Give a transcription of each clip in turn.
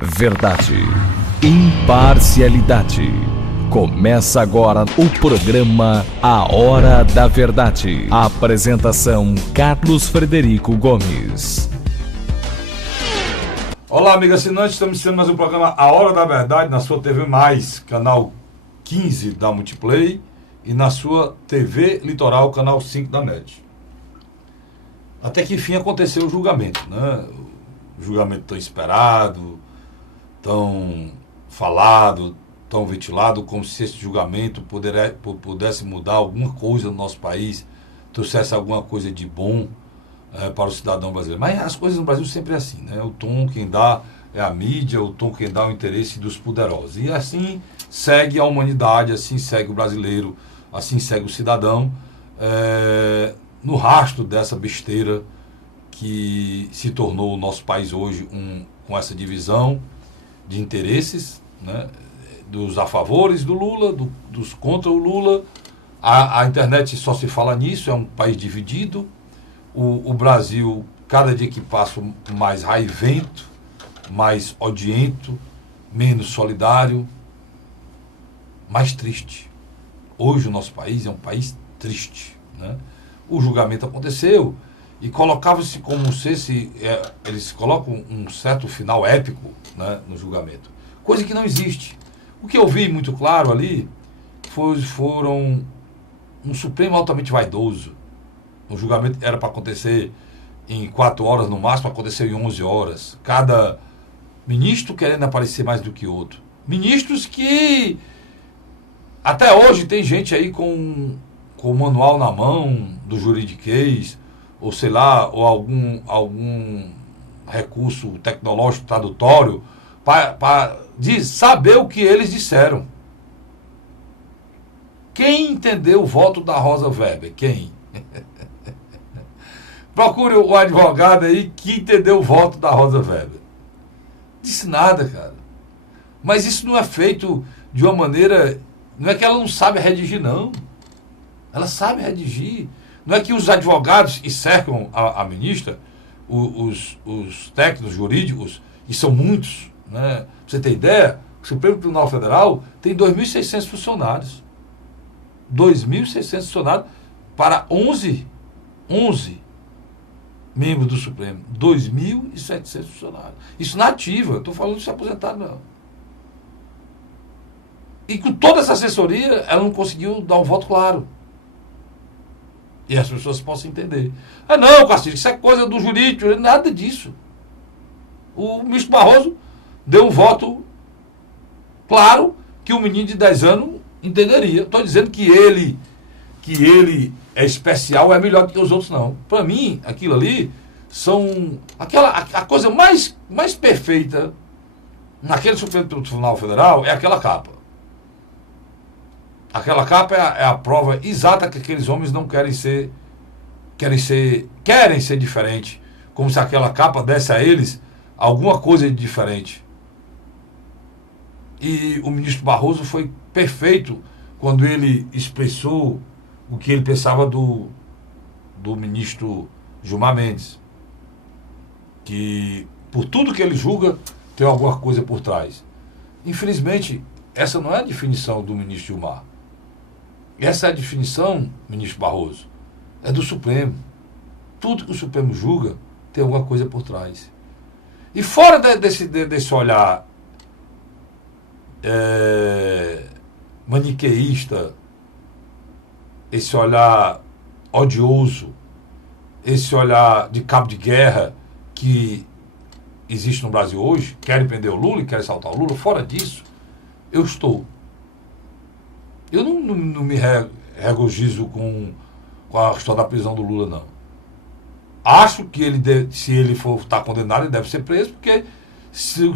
Verdade, imparcialidade. Começa agora o programa A Hora da Verdade. A apresentação Carlos Frederico Gomes. Olá, amigo assinante, estamos iniciando mais um programa A Hora da Verdade na sua TV Mais, canal 15 da Multiplay, e na sua TV Litoral, canal 5 da NET. Até que enfim aconteceu o julgamento, né? O julgamento tão esperado, tão falado, tão ventilado, como se esse julgamento pudesse mudar alguma coisa no nosso país, trouxesse alguma coisa de bom para o cidadão brasileiro. Mas as coisas no Brasil sempre é assim, né? O tom quem dá é a mídia, o tom quem dá é o interesse dos poderosos. E assim segue a humanidade, assim segue o brasileiro, assim segue o cidadão, no rastro dessa besteira que se tornou o nosso país hoje, com essa divisão de interesses, né? Dos a favores do Lula, dos contra o Lula. A internet só se fala nisso, é um país dividido. O Brasil, cada dia que passa, mais raivento, mais odiento, menos solidário, mais triste. Hoje o nosso país é um país triste, né? O julgamento aconteceu e colocava-se como se eles colocam um certo final épico, né, no julgamento, coisa que não existe. O que eu vi muito claro ali foram um Supremo altamente vaidoso. O julgamento era para acontecer em 4 horas no máximo, aconteceu em 11 horas. Cada ministro querendo aparecer mais do que outro. Ministros que até hoje tem gente aí com o manual na mão do juridiquês, ou sei lá, ou algum recurso tecnológico tradutório para saber o que eles disseram. Quem entendeu o voto da Rosa Weber? Quem? Procure o advogado aí que entendeu o voto da Rosa Weber. Disse nada, cara. Mas isso não é feito de uma maneira... Não é que ela não sabe redigir, não. Ela sabe redigir. Não é que os advogados cercam a ministra, os técnicos jurídicos, e são muitos, né? Pra você ter ideia, o Supremo Tribunal Federal tem 2.600 funcionários. 2.600 funcionários para 11 membros do Supremo. 2.700 funcionários. Isso na ativa, estou falando de se aposentar, não. E com toda essa assessoria, ela não conseguiu dar um voto claro. E as pessoas possam entender. Ah, não, Castilho, isso é coisa do jurídico, nada disso. O ministro Barroso deu um voto claro que o menino de 10 anos entenderia. Estou dizendo que ele é especial, é melhor do que os outros, não. Para mim, aquilo ali são a coisa mais perfeita naquele Supremo Tribunal Federal é aquela capa. Aquela capa é a prova exata que aqueles homens não querem ser diferentes, como se aquela capa desse a eles alguma coisa de diferente. E o ministro Barroso foi perfeito quando ele expressou o que ele pensava do ministro Gilmar Mendes, que por tudo que ele julga tem alguma coisa por trás. Infelizmente, essa não é a definição do ministro Gilmar. Essa é a definição, ministro Barroso, é do Supremo. Tudo que o Supremo julga tem alguma coisa por trás. E fora desse olhar maniqueísta, esse olhar odioso, esse olhar de cabo de guerra que existe no Brasil hoje, querem prender o Lula e querem saltar o Lula, fora disso, eu não me regozijo com a história da prisão do Lula, não. Acho que se ele for estar condenado, ele deve ser preso, porque se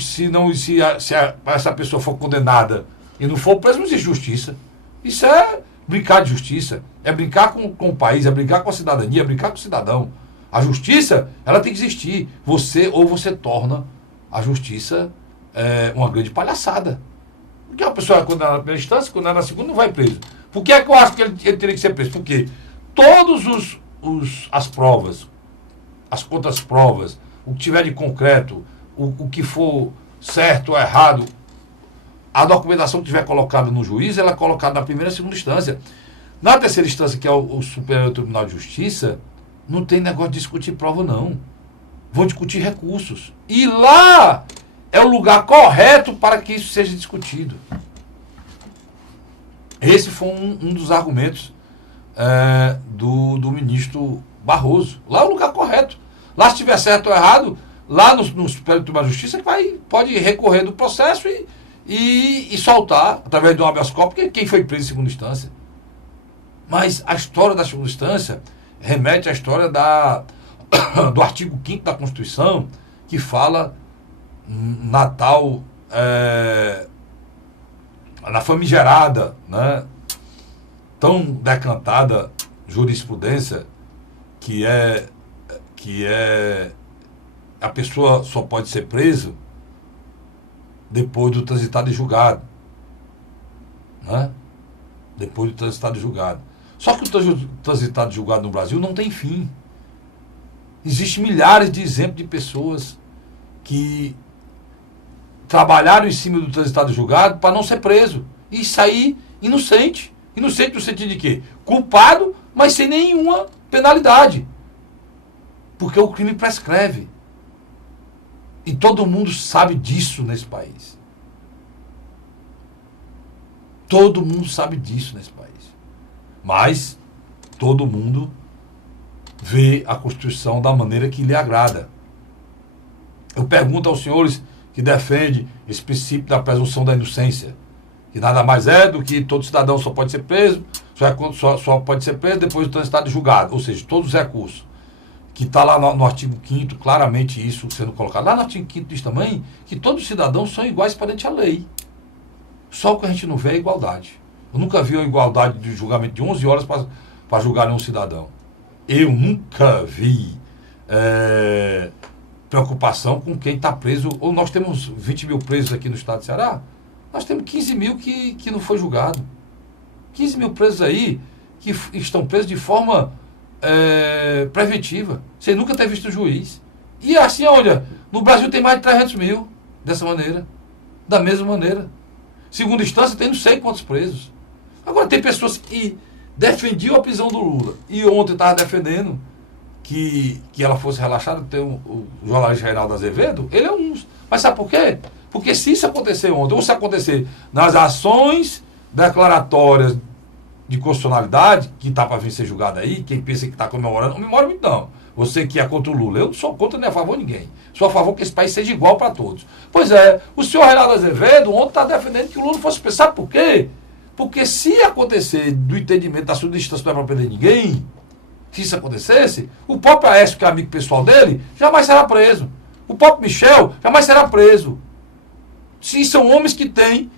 essa pessoa for condenada e não for preso, não existe justiça. Isso é brincar de justiça, é brincar com o país, é brincar com a cidadania, é brincar com o cidadão. A justiça, ela tem que existir. Você torna a justiça uma grande palhaçada. Porque a pessoa é condenada na primeira instância, condenada na segunda, não vai preso. Por que é que eu acho que ele teria que ser preso? Porque todas as provas, as contraprovas, o que tiver de concreto, o que for certo ou errado, a documentação que tiver colocada no juiz, ela é colocada na primeira e segunda instância. Na terceira instância, que é o Superior Tribunal de Justiça, não tem negócio de discutir prova, não. Vão discutir recursos. E lá é o lugar correto para que isso seja discutido. Esse foi um dos argumentos do ministro Barroso. Lá é o lugar correto. Lá, se tiver certo ou errado, lá no Superior Tribunal de Justiça, pode recorrer do processo e soltar, através de um habeas corpus, quem foi preso em segunda instância. Mas a história da segunda instância remete à história do artigo 5º da Constituição, que fala na tal, na famigerada, né, tão decantada jurisprudência, que é a pessoa só pode ser presa depois do transitado e julgado. Né? Depois do transitado e julgado. Só que o transitado e julgado no Brasil não tem fim. Existem milhares de exemplos de pessoas que trabalharam em cima do transitado e julgado para não ser preso e sair inocente. Inocente no sentido de quê? Culpado, mas sem nenhuma penalidade. Porque o crime prescreve. E todo mundo sabe disso nesse país. Todo mundo sabe disso nesse país. Mas todo mundo vê a Constituição da maneira que lhe agrada. Eu pergunto aos senhores que defendem esse princípio da presunção da inocência, que nada mais é do que todo cidadão só pode ser preso, só pode ser preso depois do transitado e julgado, ou seja, todos os recursos. Que está lá no artigo 5º, claramente isso sendo colocado. Lá no artigo 5º diz também que todos os cidadãos são iguais perante a lei. Só o que a gente não vê é a igualdade. Eu nunca vi a igualdade de julgamento de 11 horas para julgar nenhum cidadão. Eu nunca vi preocupação com quem está preso. Ou nós temos 20 mil presos aqui no estado de Ceará, nós temos 15 mil que não foi julgado. 15 mil presos aí que estão presos de forma preventiva, sem nunca ter visto o juiz. E assim, olha, no Brasil tem mais de 300 mil dessa maneira, da mesma maneira. Segunda instância tem não sei quantos presos. Agora tem pessoas que defendiam a prisão do Lula e ontem estava defendendo que ela fosse relaxada. Tem o jornalista Reinaldo Azevedo, ele é um. Mas sabe por quê? Porque se isso acontecer ontem, ou se acontecer nas ações declaratórias de constitucionalidade, que está para vir ser julgado aí, quem pensa que está comemorando, não comemora muito não. Você que é contra o Lula, eu não sou contra nem a favor de ninguém. Sou a favor que esse país seja igual para todos. Pois é, o senhor Reinaldo Azevedo ontem está defendendo que o Lula fosse preso. Sabe por quê? Porque se acontecer do entendimento da sua instância não é para prender ninguém, se isso acontecesse, o próprio Aécio, que é amigo pessoal dele, jamais será preso. O próprio Michel jamais será preso. Se são homens que têm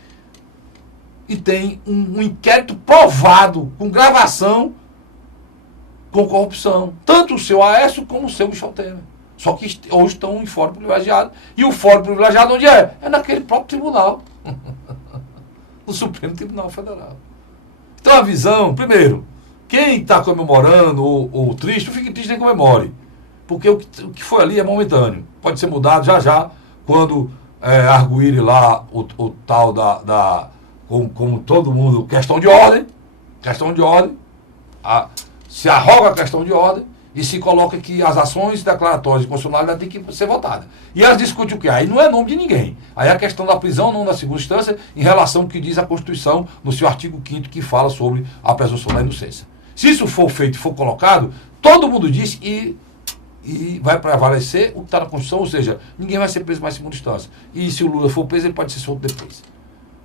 um inquérito provado, com gravação, com corrupção. Tanto o seu Aécio como o seu Michel Temer. Só que hoje estão em fórum privilegiado. E o fórum privilegiado onde é? É naquele próprio tribunal. No Supremo Tribunal Federal. Então a visão, primeiro, quem está comemorando ou triste, não fique triste nem comemore. Porque o que foi ali é momentâneo. Pode ser mudado já, quando arguírem lá o tal como todo mundo, questão de ordem, se arroga a questão de ordem e se coloca que as ações declaratórias de constitucionalidade têm que ser votadas. E elas discutem o que? Aí não é nome de ninguém. Aí é a questão da prisão, não da segunda instância, em relação ao que diz a Constituição no seu artigo 5º, que fala sobre a presunção da inocência. Se isso for feito e for colocado, todo mundo diz e vai prevalecer o que está na Constituição, ou seja, ninguém vai ser preso mais em segunda instância. E se o Lula for preso, ele pode ser solto depois.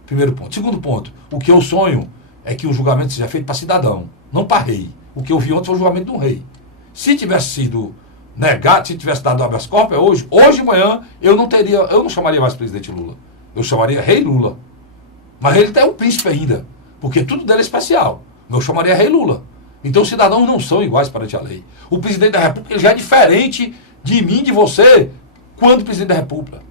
Primeiro ponto. Segundo ponto, o que eu sonho é que o julgamento seja feito para cidadão, não para rei. O que eu vi ontem foi o julgamento de um rei. Se tivesse sido negado, se tivesse dado habeas corpus, hoje de manhã, eu não chamaria mais presidente Lula. Eu chamaria rei Lula. Mas ele é um príncipe ainda, porque tudo dele é especial. Eu chamaria rei Lula. Então os cidadãos não são iguais perante a lei. O presidente da República ele já é diferente de mim, de você, quando presidente da República.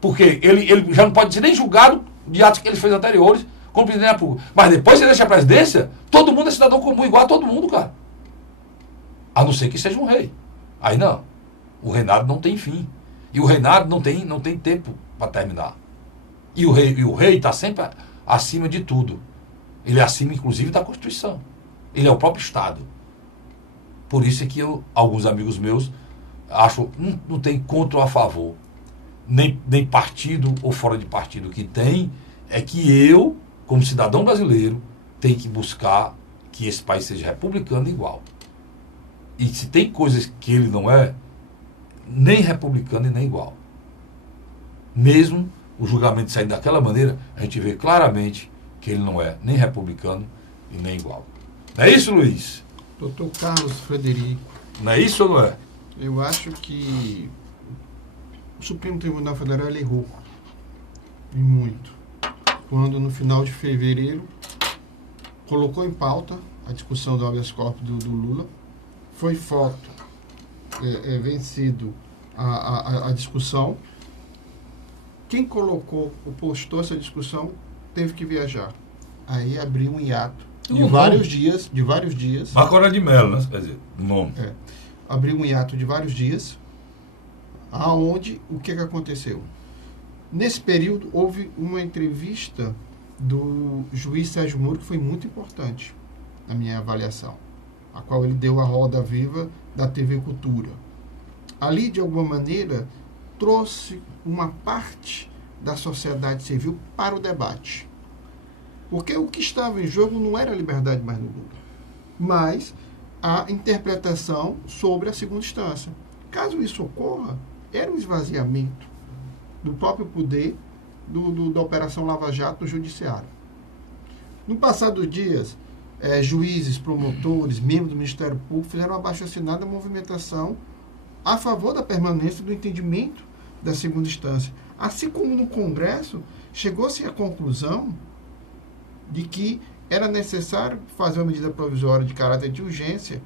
Porque ele já não pode ser nem julgado de atos que ele fez anteriores como presidente da República. Mas depois que ele deixa a presidência, todo mundo é cidadão comum, igual a todo mundo, cara. A não ser que seja um rei. Aí não. O reinado não tem fim. E o reinado não tem tempo para terminar. E o rei está sempre acima de tudo. Ele é acima, inclusive, da Constituição. Ele é o próprio Estado. Por isso é que alguns amigos meus acham não tem contra ou a favor. Nem partido ou fora de partido. O que tem é que eu, como cidadão brasileiro, tenho que buscar que esse país seja republicano igual. E se tem coisas que ele não é, nem republicano e nem igual. Mesmo o julgamento saindo daquela maneira, a gente vê claramente que ele não é nem republicano e nem igual. Não é isso, Luiz? Doutor Carlos Frederico. Não é isso ou não é? Eu acho que o Supremo Tribunal Federal ele errou. E muito. Quando no final de fevereiro colocou em pauta a discussão do habeas corpus do Lula, foi vencido a discussão. Quem postou essa discussão teve que viajar. Aí abriu um hiato de vários dias. Marco Aurélio de Mello, né? Quer dizer, o nome. Abriu um hiato de vários dias, aonde o que aconteceu? Nesse período houve uma entrevista do juiz Sérgio Moro que foi muito importante na minha avaliação, a qual ele deu a roda viva da TV Cultura. Ali, de alguma maneira, trouxe uma parte da sociedade civil para o debate. Porque o que estava em jogo não era a liberdade mais do Lula, mas a interpretação sobre a segunda instância. Caso isso ocorra, era um esvaziamento do próprio poder da Operação Lava Jato no Judiciário. No passado dos dias, juízes, promotores, membros do Ministério Público fizeram uma abaixo-assinada movimentação a favor da permanência do entendimento da segunda instância. Assim como no Congresso, chegou-se à conclusão de que era necessário fazer uma medida provisória de caráter de urgência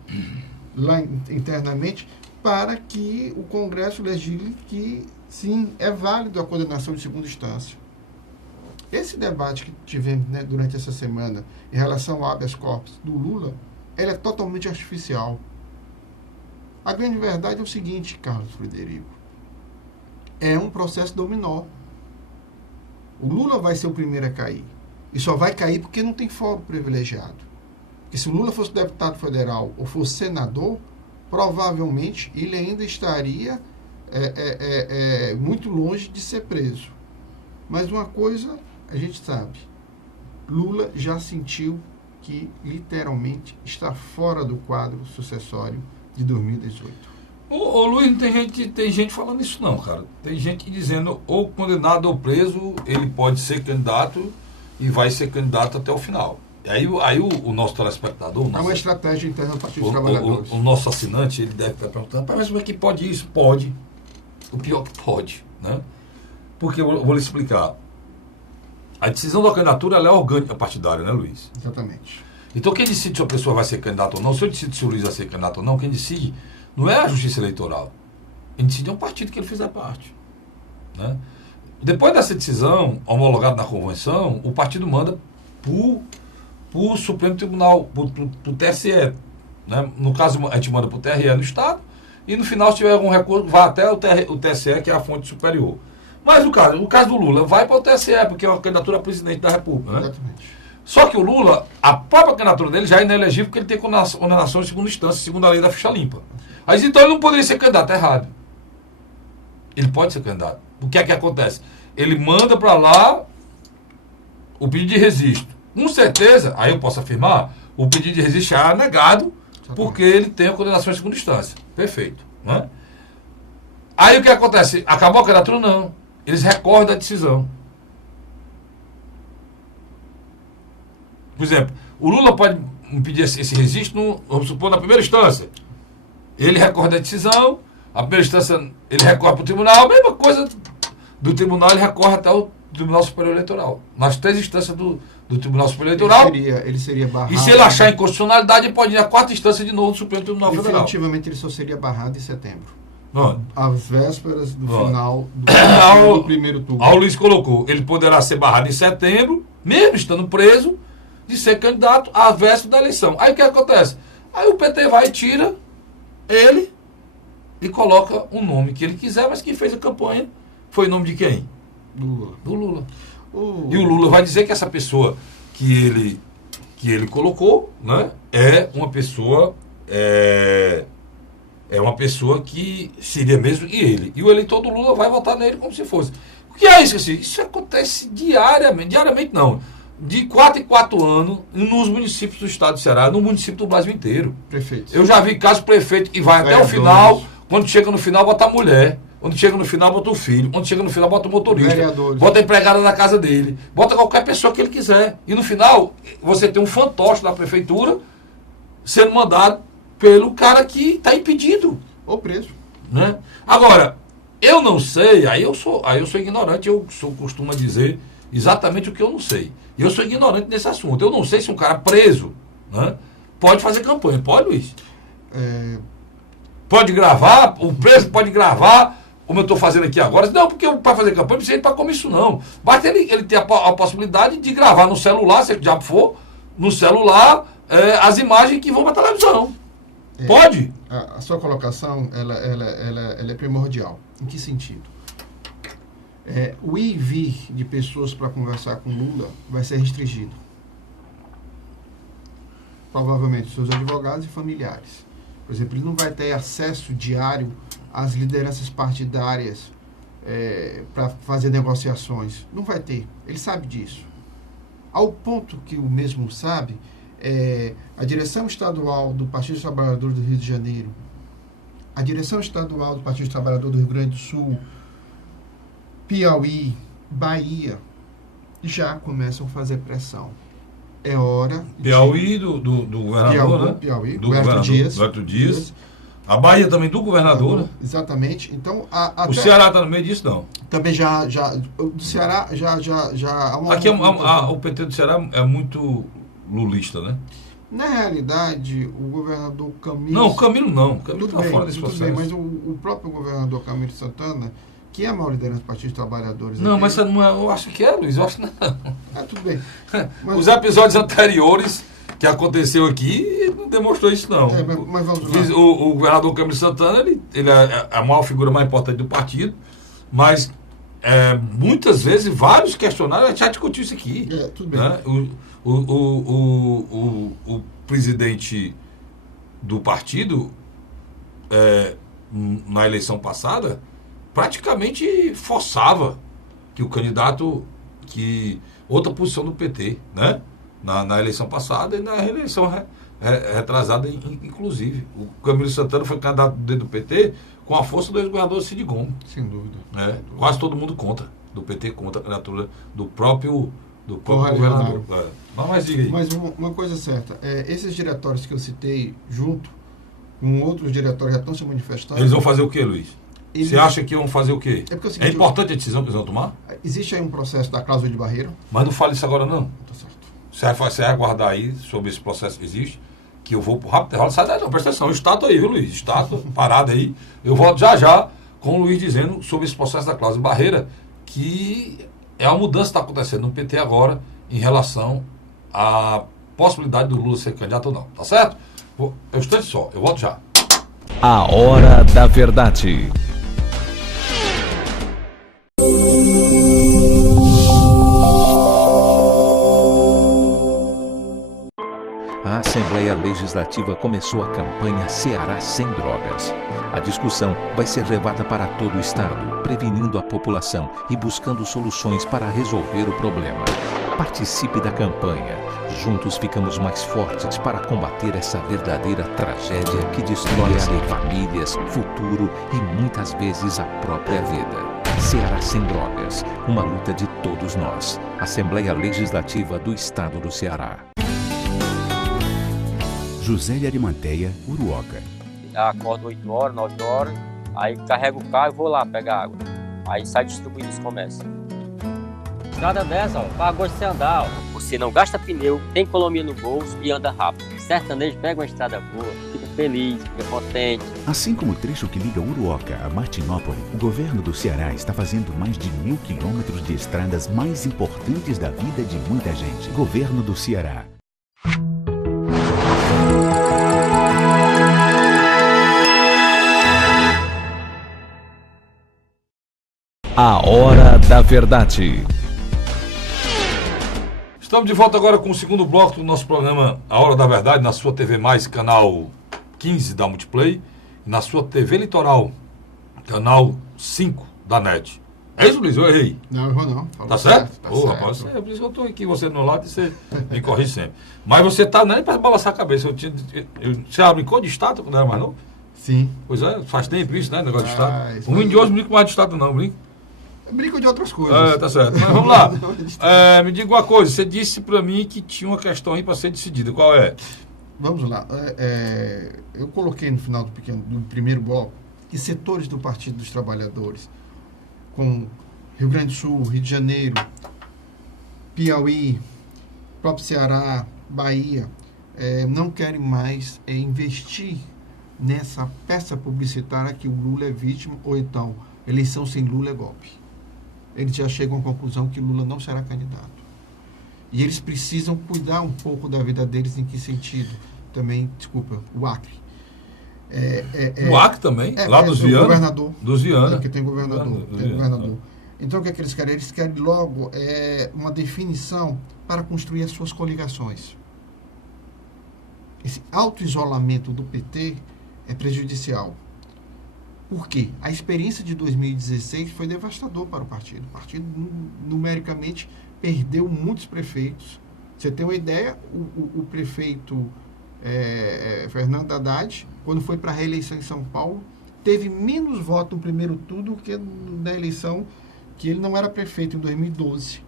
lá internamente para que o Congresso legisle que, sim, é válido a condenação de segunda instância. Esse debate que tivemos, né, durante essa semana em relação ao habeas corpus do Lula, ele é totalmente artificial. A grande verdade é o seguinte, Carlos Frederico, é um processo dominó. O Lula vai ser o primeiro a cair. E só vai cair porque não tem fórum privilegiado. Porque se o Lula fosse deputado federal ou fosse senador, provavelmente ele ainda estaria muito longe de ser preso. Mas uma coisa a gente sabe, Lula já sentiu que literalmente está fora do quadro sucessório de 2018. Ô Luiz, não tem gente falando isso não, cara. Tem gente dizendo ou condenado ou preso, ele pode ser candidato e vai ser candidato até o final. Aí o nosso telespectador... É uma estratégia interna do Partido dos Trabalhadores. O nosso assinante, ele deve estar perguntando, mas como é que pode isso? Pode. O pior que pode, né? Porque eu vou lhe explicar. A decisão da candidatura ela é orgânica partidária, né, Luiz? Exatamente. Então quem decide se a pessoa vai ser candidato ou não, se eu decido se o Luiz vai ser candidato ou não, quem decide não é a Justiça Eleitoral. Quem decide é um partido que ele fizer parte, né? Depois dessa decisão, homologada na convenção, o partido manda para o Supremo Tribunal, para o TSE. Né? No caso, a gente manda para o TRE no Estado, e no final, se tiver algum recurso, vai até o TSE, que é a fonte superior. Mas o caso do Lula vai para o TSE, porque é uma candidatura a presidente da República. Né? Exatamente. Só que o Lula, a própria candidatura dele já é inelegível, porque ele tem condenação em segunda instância, segundo a lei da ficha limpa. Aí então ele não poderia ser candidato, é errado. Ele pode ser candidato. O que é que acontece? Ele manda para lá o pedido de registro. Com certeza, aí eu posso afirmar, o pedido de registro já é negado, porque ele tem a condenação em segunda instância. Perfeito. Né? Aí o que acontece? Acabou a candidatura? Não. Eles recorrem da decisão. Por exemplo, o Lula pode pedir esse registro, vamos supor, na primeira instância. Ele recorre da decisão, a primeira instância ele recorre para o tribunal, a mesma coisa do tribunal, ele recorre até o Tribunal Superior Eleitoral. Nas três instâncias do Tribunal Superior Eleitoral. Ele seria barrado. E se ele achar inconstitucionalidade, ele pode ir à quarta instância de novo do Supremo Tribunal Federal. Definitivamente ele só seria barrado em setembro. Não. Às vésperas do final do primeiro turno. O Luiz colocou, ele poderá ser barrado em setembro, mesmo estando preso, de ser candidato à véspera da eleição. Aí o que acontece? Aí o PT vai e tira ele e coloca um nome que ele quiser, mas quem fez a campanha foi o nome de quem? Do Lula. O- E o Lula vai dizer que essa pessoa que ele colocou, né, é uma pessoa uma pessoa que seria mesmo que ele. E o eleitor do Lula vai votar nele como se fosse. O que é isso? Assim? Isso acontece diariamente. Diariamente não. De 4 em 4 anos nos municípios do estado do Ceará, no município do Brasil inteiro. Prefeito. Eu já vi caso prefeito que vai até o final, quando chega no final bota a mulher, quando chega no final bota o filho, quando chega no final bota o motorista, Vereadores. bota a empregada da casa dele, bota qualquer pessoa que ele quiser. E no final você tem um fantoche da prefeitura sendo mandado pelo cara que está impedido. Ou preso. Né? Agora, eu não sei, aí eu sou ignorante, costumo dizer exatamente o que eu não sei. E eu sou ignorante nesse assunto. Eu não sei se um cara preso, né, pode fazer campanha. Pode, Luiz? Pode gravar, o preso pode gravar, como eu estou fazendo aqui agora. Não, porque para fazer campanha não precisa ir para comício, não. Basta ele ter a possibilidade de gravar no celular, se já for, no celular, as imagens que vão para a televisão. Pode? A sua colocação ela é primordial. Em que sentido? O ir e vir de pessoas para conversar com Lula vai ser restringido. Provavelmente seus advogados e familiares. Por exemplo, ele não vai ter acesso diário às lideranças partidárias para fazer negociações. Não vai ter. Ele sabe disso. Ao ponto que o mesmo sabe, a direção estadual do Partido dos Trabalhadores do Rio de Janeiro, a direção estadual do Partido dos Trabalhadores do Rio Grande do Sul, Piauí, Bahia, já começam a fazer pressão. É hora... Piauí do governador, né? Piauí, Do Huerta governador Dias. A Bahia também do governador, né? Exatamente. Então, O Ceará está no meio disso, não. também do Ceará já há uma... Aqui o PT do Ceará é muito lulista, né? Na realidade, o governador Camilo... Não, o Camilo não. O Camilo Tudo está bem, fora desse tudo processo. bem, mas o próprio governador Camilo Santana, que é a maior liderança do Partido dos Trabalhadores... Não, aqui, mas não é, eu acho que é, Luiz. Eu acho que não. tudo bem. Mas, Os episódios anteriores que aconteceu aqui não demonstrou isso, não. mas vamos lá. O governador Camilo Santana, ele é a maior figura mais importante do partido, mas muitas vezes vários questionários, a gente já discutiu isso aqui. Tudo bem. Né? O presidente do partido, na eleição passada, praticamente forçava que o candidato, que outra posição do PT, né? Na eleição passada e na reeleição retrasada, inclusive. O Camilo Santana foi candidato do PT com a força do ex-governador Cid Gomes. Sem dúvida. Quase todo mundo contra, do PT contra a candidatura do próprio governador. Mas diga aí. Mas uma coisa certa, esses diretórios que eu citei, junto com outros diretórios já estão se manifestando... Eles vão fazer o quê, Luiz? Você acha que vão fazer o quê? Porque é o seguinte, importante a decisão que eles vão tomar? Existe aí um processo da cláusula de barreira. Mas não fale isso agora, não. Tá certo. Você vai aguardar aí sobre esse processo que existe, que eu vou pro rápido intervalo. Sai daí, não, presta atenção. Estátua aí, viu, Luiz? Estátua, parada aí. Eu volto já com o Luiz dizendo sobre esse processo da cláusula de barreira, que é uma mudança que está acontecendo no PT agora em relação à possibilidade do Lula ser candidato ou não. Tá certo? Um instante só, eu volto já. A Hora da Verdade. A Assembleia Legislativa começou a campanha Ceará Sem Drogas. A discussão vai ser levada para todo o estado, prevenindo a população e buscando soluções para resolver o problema. Participe da campanha. Juntos ficamos mais fortes para combater essa verdadeira tragédia que destrói famílias, futuro e muitas vezes a própria vida. Ceará Sem Drogas, uma luta de todos nós. Assembleia Legislativa do Estado do Ceará. José de Arimanteia, Uruoca. Acordo 8 horas, 9 horas, aí carrego o carro e vou lá pegar água. Aí sai distribuindo os comércios. Estrada dessa, faz gosto de você andar. Você não gasta pneu, tem economia no bolso e anda rápido. Sertanejo pega uma estrada boa, fica feliz, fica potente. Assim como o trecho que liga Uruoca a Martinópole, o governo do Ceará está fazendo mais de 1.000 quilômetros de estradas mais importantes da vida de muita gente. Governo do Ceará. A Hora da Verdade. Estamos de volta agora com o segundo bloco do nosso programa A Hora da Verdade, na sua TV Mais, canal 15 da Multiplay, e na sua TV Litoral, canal 5 da NET. É isso, Luiz? Eu errei. Não, errou não. Falou Tá certo? Tá Ô, certo. rapaz, é por isso que eu estou aqui, você do meu lado, e você me corrige sempre. Mas você tá nem para balançar a cabeça. Você brincou de estátua quando era mais novo? Sim. Pois é, faz tempo isso, né? Negócio de Ah, estátua. isso O aí. índio hoje não brinca mais de estátua, não, brinca? Brinco de outras coisas. É, tá certo. Mas vamos lá. Me diga uma coisa, você disse para mim que tinha uma questão aí para ser decidida. Qual é? Vamos lá. Eu coloquei no final do primeiro bloco que setores do Partido dos Trabalhadores, com Rio Grande do Sul, Rio de Janeiro, Piauí, próprio Ceará, Bahia, não querem mais investir nessa peça publicitária que o Lula é vítima, ou então, eleição sem Lula é golpe. Eles já chegam à conclusão que Lula não será candidato. E eles precisam cuidar um pouco da vida deles. Em que sentido? Também, desculpa, o Acre. O Acre também? Lá dos do Viana? governador. Dos Viana. Porque tem governador. Tem governador. Então, o que é que eles querem? Eles querem logo uma definição para construir as suas coligações. Esse auto-isolamento do PT é prejudicial. Por quê? A experiência de 2016 foi devastador para o partido. O partido, numericamente, perdeu muitos prefeitos. Você tem uma ideia, o prefeito Fernando Haddad, quando foi para a reeleição em São Paulo, teve menos votos no primeiro turno do que na eleição que ele não era prefeito em 2012.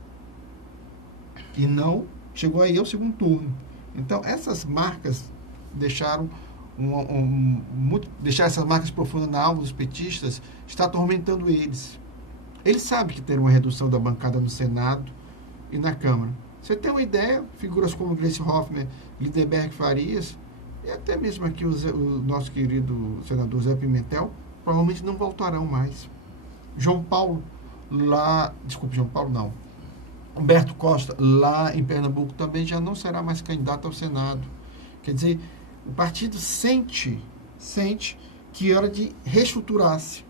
E não chegou aí ao segundo turno. Então, essas marcas deixaram deixar essas marcas profundas na alma dos petistas está atormentando eles. Eles sabem que terão uma redução da bancada no Senado e na Câmara. Você tem uma ideia, figuras como Gleice Hoffmann, Lindenberg Farias, e até mesmo aqui o nosso querido senador Zé Pimentel, provavelmente não voltarão mais. Humberto Costa, lá em Pernambuco, também já não será mais candidato ao Senado. Quer dizer, o partido sente que é hora de reestruturar-se.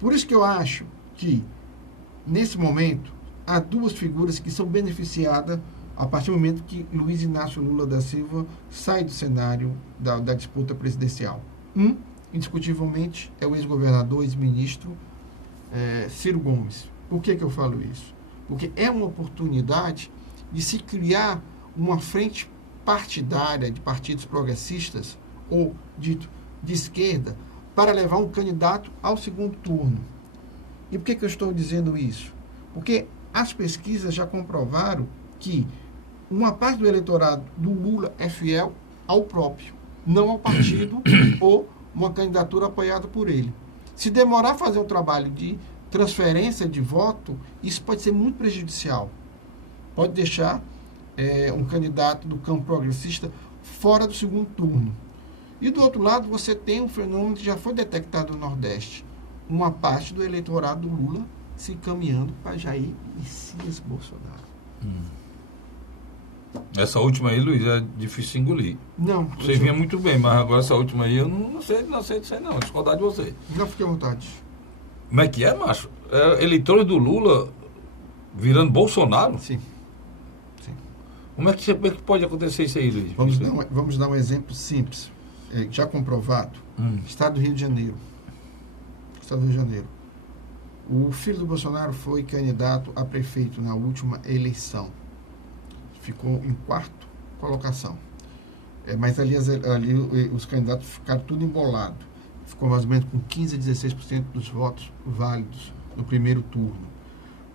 Por isso que eu acho que, nesse momento, há duas figuras que são beneficiadas a partir do momento que Luiz Inácio Lula da Silva sai do cenário da disputa presidencial. Indiscutivelmente, é o ex-governador, ex-ministro Ciro Gomes. Por que eu falo isso? Porque é uma oportunidade de se criar uma frente partidária de partidos progressistas, ou dito de esquerda, para levar um candidato ao segundo turno. E por que eu estou dizendo isso? Porque as pesquisas já comprovaram que uma parte do eleitorado do Lula é fiel ao próprio, não ao partido ou uma candidatura apoiada por ele. Se demorar a fazer um trabalho de transferência de voto, isso pode ser muito prejudicial. Pode deixar um candidato do campo progressista fora do segundo turno. E do outro lado, você tem um fenômeno que já foi detectado no Nordeste. Uma parte do eleitorado do Lula se encaminhando para Jair Messias Bolsonaro. Essa última aí, Luiz, é difícil engolir. Não. Você vinha muito bem, mas agora essa última aí eu não sei disso aí não, discordar de você. Não, fique à vontade. Como é que é, macho? Eleitores do Lula virando Bolsonaro? Sim. Como é que pode acontecer isso aí, Luiz? Vamos dar um exemplo simples, já comprovado. Estado do Rio de Janeiro. O filho do Bolsonaro foi candidato a prefeito na última eleição. Ficou em 4ª colocação. Mas ali os candidatos ficaram tudo embolado. Ficou mais ou menos com 15% a 16% dos votos válidos no primeiro turno.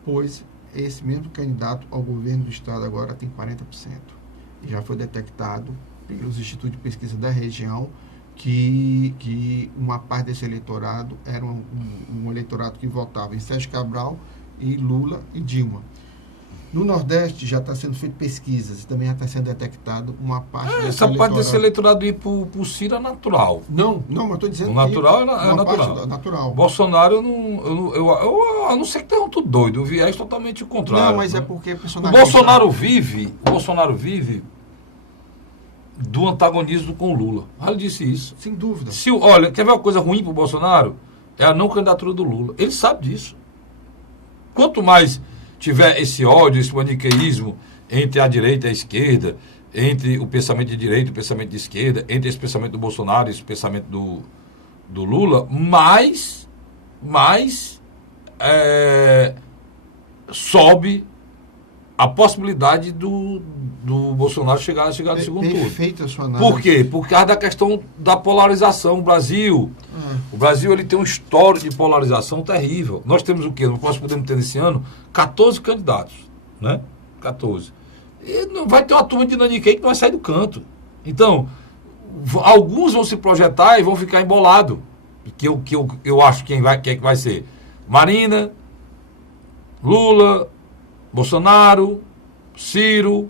Pois esse mesmo candidato ao governo do estado agora tem 40%. E já foi detectado pelos institutos de pesquisa da região que uma parte desse eleitorado era um eleitorado que votava em Sérgio Cabral e Lula e Dilma. No Nordeste já está sendo feito pesquisas, também já está sendo detectado uma parte desse essa parte desse eleitorado ir para o Ciro é natural. Não, mas estou dizendo o natural que é natural. Natural. Bolsonaro, eu não sei que tem um tudo doido, o viés totalmente o contrário. Não, mas é porque o Bolsonaro vive do antagonismo com o Lula. Ele disse isso. Sem dúvida. Olha, quer ver uma coisa ruim para o Bolsonaro? É a não candidatura do Lula. Ele sabe disso. quanto mais tiver esse ódio, esse maniqueísmo entre a direita e a esquerda, entre o pensamento de direita e o pensamento de esquerda, entre esse pensamento do Bolsonaro e esse pensamento do Lula, mais sobe a possibilidade do Bolsonaro chegar no segundo turno. Perfeita a sua análise. Por quê? Por causa da questão da polarização. O Brasil ele tem um histórico de polarização terrível. Nós temos o quê? Nós podemos ter nesse ano 14 candidatos, né? 14. E não vai ter uma turma de naniquei que não vai sair do canto. Então, alguns vão se projetar e vão ficar embolados. Que eu acho quem é que vai ser. Marina, Lula, Bolsonaro, Ciro,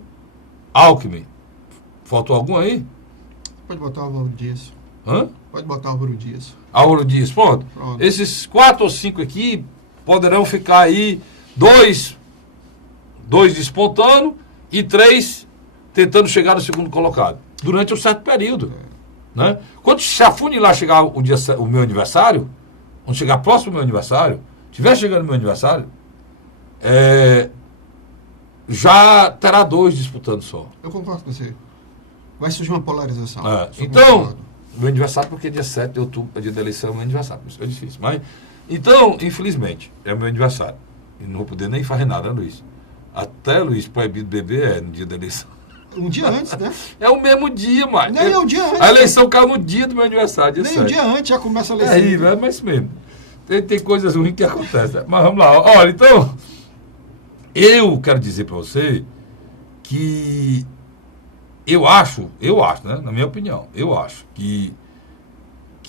Alckmin. Faltou algum aí? Pode botar o Álvaro Dias. Hã? Pode botar o Álvaro Dias. Álvaro Dias, pronto. Esses 4 ou 5 aqui poderão ficar aí, dois despontando e 3 tentando chegar no segundo colocado. Durante um certo período. Né? Quando se afunilar chegar o meu aniversário, quando chegar próximo do meu aniversário, estiver chegando o meu aniversário, já terá 2 disputando só. Eu concordo com você. Vai surgir uma polarização. Então, meu aniversário, porque dia 7 de outubro, dia da eleição, é meu aniversário. Isso é difícil. Mas, então, infelizmente, é meu aniversário. E não vou poder nem fazer nada, Luiz. Até, Luiz, proibido beber no dia da eleição. Um dia antes, né? É o mesmo dia, mas. Nem é o dia antes. A eleição caiu no dia do meu aniversário. Dia Nem 7. um dia antes já começa a eleição. É isso, mas isso mesmo. Tem coisas ruins que acontecem. Mas vamos lá. Olha, então, eu quero dizer para você que eu acho, né, na minha opinião, eu acho que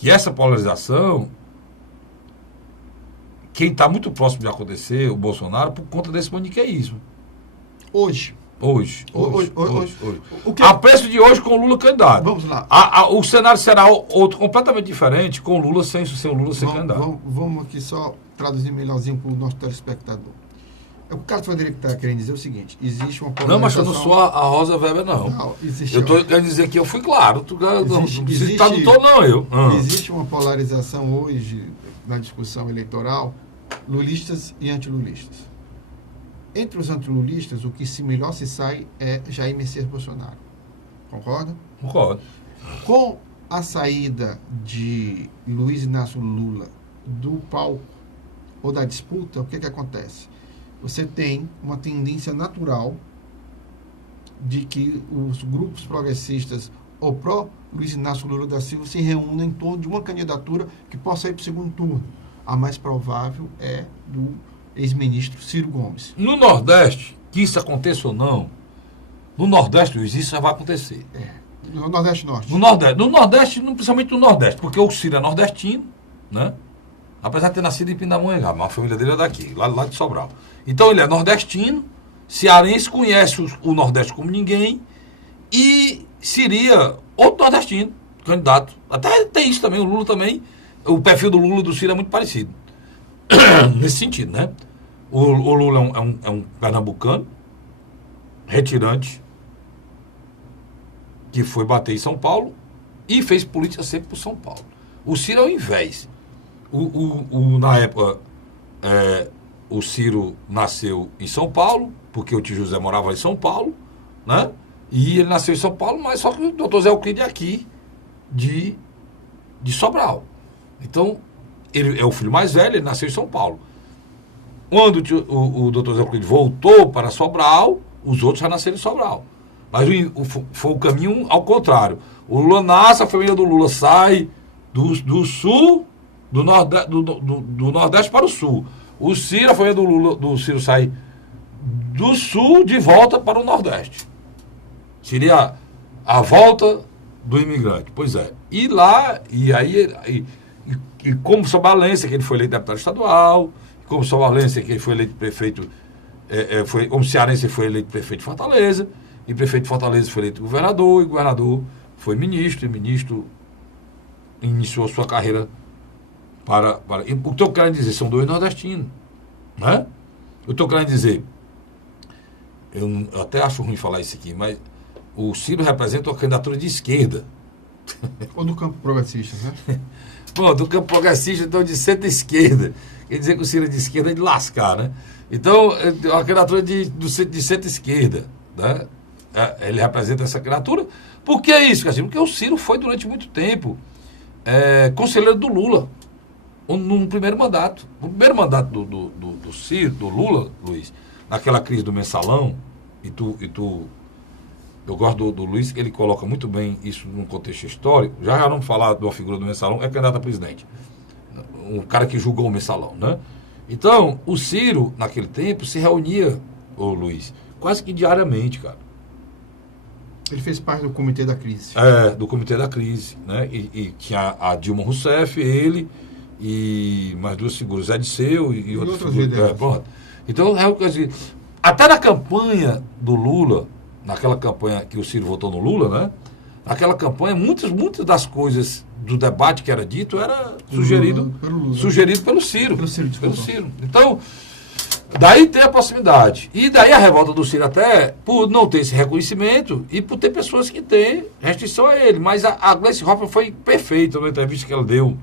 essa polarização, quem está muito próximo de acontecer, o Bolsonaro, por conta desse maniqueísmo. Hoje. Hoje. O que... A preço de hoje com o Lula candidato. Vamos lá. O cenário será outro completamente diferente com o Lula sem o Lula ser candidato. Vamos aqui só traduzir melhorzinho para o nosso telespectador. O Carlos Frederico está querendo dizer o seguinte: existe uma polarização... Não, mas eu não sou a Rosa Weber, não. Eu estou querendo dizer que eu fui claro. Não precisa estar no tom, não, eu. Existe uma polarização hoje na discussão eleitoral, lulistas e antilulistas. Entre os antilulistas, o que melhor se sai é Jair Messias Bolsonaro. Concorda? Concordo. Com a saída de Luiz Inácio Lula do palco ou da disputa, o que acontece? Você tem uma tendência natural de que os grupos progressistas ou pró-Luiz Inácio Lula da Silva se reúnem em torno de uma candidatura que possa ir para o segundo turno. A mais provável é do ex-ministro Ciro Gomes. No Nordeste, que isso aconteça ou não, no Nordeste, Luiz, isso já vai acontecer. No Nordeste Norte. No Nordeste, principalmente no Nordeste, porque o Ciro é nordestino, né? Apesar de ter nascido em Pindamonhangaba, mas a família dele é daqui, lá de Sobral. Então ele é nordestino, cearense, conhece o Nordeste como ninguém, e seria outro nordestino, candidato. Até tem isso também, o Lula também, o perfil do Lula e do Ciro é muito parecido. Nesse sentido, né? O Lula é um pernambucano, retirante, que foi bater em São Paulo e fez política sempre por São Paulo. O Ciro é o invés. Na época, o Ciro nasceu em São Paulo, porque o tio José morava em São Paulo, né? E ele nasceu em São Paulo, mas só que o doutor Zé Euclide é aqui, de Sobral. Então, ele é o filho mais velho, ele nasceu em São Paulo. Quando o doutor Zé Euclide voltou para Sobral, os outros já nasceram em Sobral. Mas foi o caminho ao contrário. O Lula nasce, a família do Lula sai do sul, do Nordeste para o sul. O Ciro, a família do Ciro sai do sul de volta para o Nordeste. Seria a volta do imigrante. Pois é. E lá, e como sobalense, que ele foi eleito deputado estadual, como sobalense, que ele foi eleito prefeito, como cearense, ele foi eleito prefeito de Fortaleza, e prefeito de Fortaleza foi eleito governador, e governador foi ministro, e ministro iniciou sua carreira para... O que eu estou querendo dizer, são 2 nordestinos, né? Eu estou querendo dizer, eu até acho ruim falar isso aqui, mas o Ciro representa uma candidatura de esquerda. Ou do campo progressista, né? Bom, do campo progressista, então de centro-esquerda. Quer dizer que o Ciro é de esquerda é de lascar, né? Então, é uma criatura de centro-esquerda, né? Ele representa essa criatura. Por que isso, Castilho? Porque o Ciro foi durante muito tempo conselheiro do Lula, num primeiro mandato. O primeiro mandato do Ciro, do Lula, Luiz, naquela crise do mensalão, eu gosto do Luiz, que ele coloca muito bem isso num contexto histórico. Já vamos falar de uma figura do mensalão, é candidato a presidente. Um cara que julgou o mensalão, né? Então, o Ciro, naquele tempo, se reunia, ô Luiz, quase que diariamente, cara. Ele fez parte do Comitê da Crise. Do Comitê da Crise, né? E tinha a Dilma Rousseff, ele e mais duas figuras, Zé Disseu e outras figuras. Então, até na campanha do Lula, naquela campanha que o Ciro votou no Lula, né? Naquela campanha, muitas das coisas do debate que era dito era sugerido pelo Ciro. Pelo Ciro. Então, daí tem a proximidade. E daí a revolta do Ciro até por não ter esse reconhecimento e por ter pessoas que têm restrição a ele. Mas a Gleice Hoffmann foi perfeita na entrevista que ela deu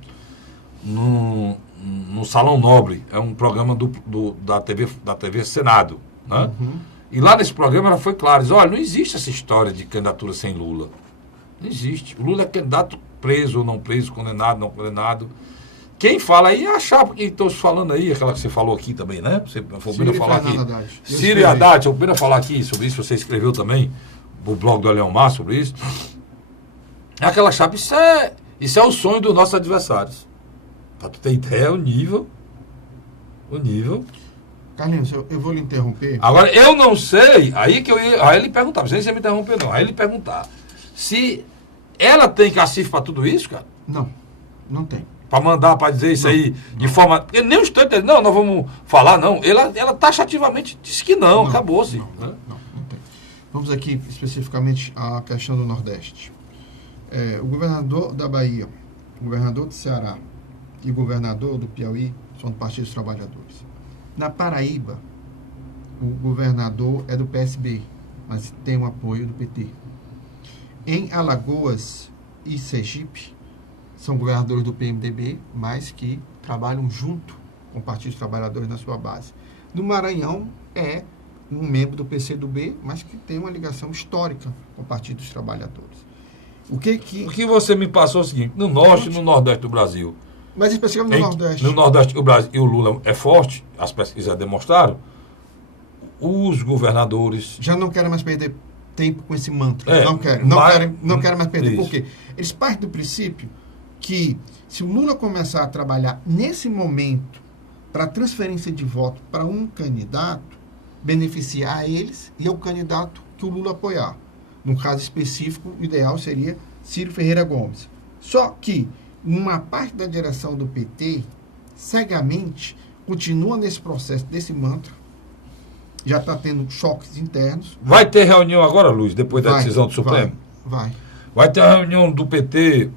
no Salão Nobre. É um programa da TV Senado, né? E lá nesse programa ela foi clara, diz, olha, não existe essa história de candidatura sem Lula. Não existe. O Lula é candidato preso ou não preso, condenado, não condenado. Quem fala aí é a chapa que estou falando aí, aquela que você falou aqui também, né? Você foi o primeiro a falar aqui. Ciro e Haddad, eu primeiro a falar aqui sobre isso, você escreveu também o blog do Leão Mar sobre isso. É aquela chapa, isso é o sonho dos nossos adversários. Para tu ter ideia, o nível. Carlinhos, eu vou lhe interromper. Agora, eu não sei, aí ele perguntar, não sei se você me interrompeu não, aí ele perguntar se ela tem cacife para tudo isso, cara? Não tem. Para mandar, para dizer isso aí de forma... Porque nem o instante, não, nós vamos falar, não. Ela taxativamente disse que não, acabou-se. Não tem. Vamos aqui especificamente à questão do Nordeste. O governador da Bahia, o governador do Ceará e o governador do Piauí são do Partido dos Trabalhadores. Na Paraíba, o governador é do PSB, mas tem o apoio do PT. Em Alagoas e Sergipe, são governadores do PMDB, mas que trabalham junto com o Partido dos Trabalhadores na sua base. No Maranhão, é um membro do PCdoB, mas que tem uma ligação histórica com o Partido dos Trabalhadores. O que você me passou é o seguinte, no Norte e no Nordeste do Brasil, mas especialmente no Nordeste. No Nordeste, o Brasil e o Lula é forte, as pesquisas demonstraram, os governadores... Já não querem mais perder tempo com esse mantra. Não querem mais perder. Por quê? Eles partem do princípio que se o Lula começar a trabalhar nesse momento para transferência de voto para um candidato, beneficiar a eles e ao candidato que o Lula apoiar. No caso específico, o ideal seria Ciro Ferreira Gomes. Só que uma parte da direção do PT, cegamente, continua nesse processo desse mantra, já está tendo choques internos. Vai ter reunião agora, Luiz, depois da decisão do Supremo? Vai ter uma reunião do PT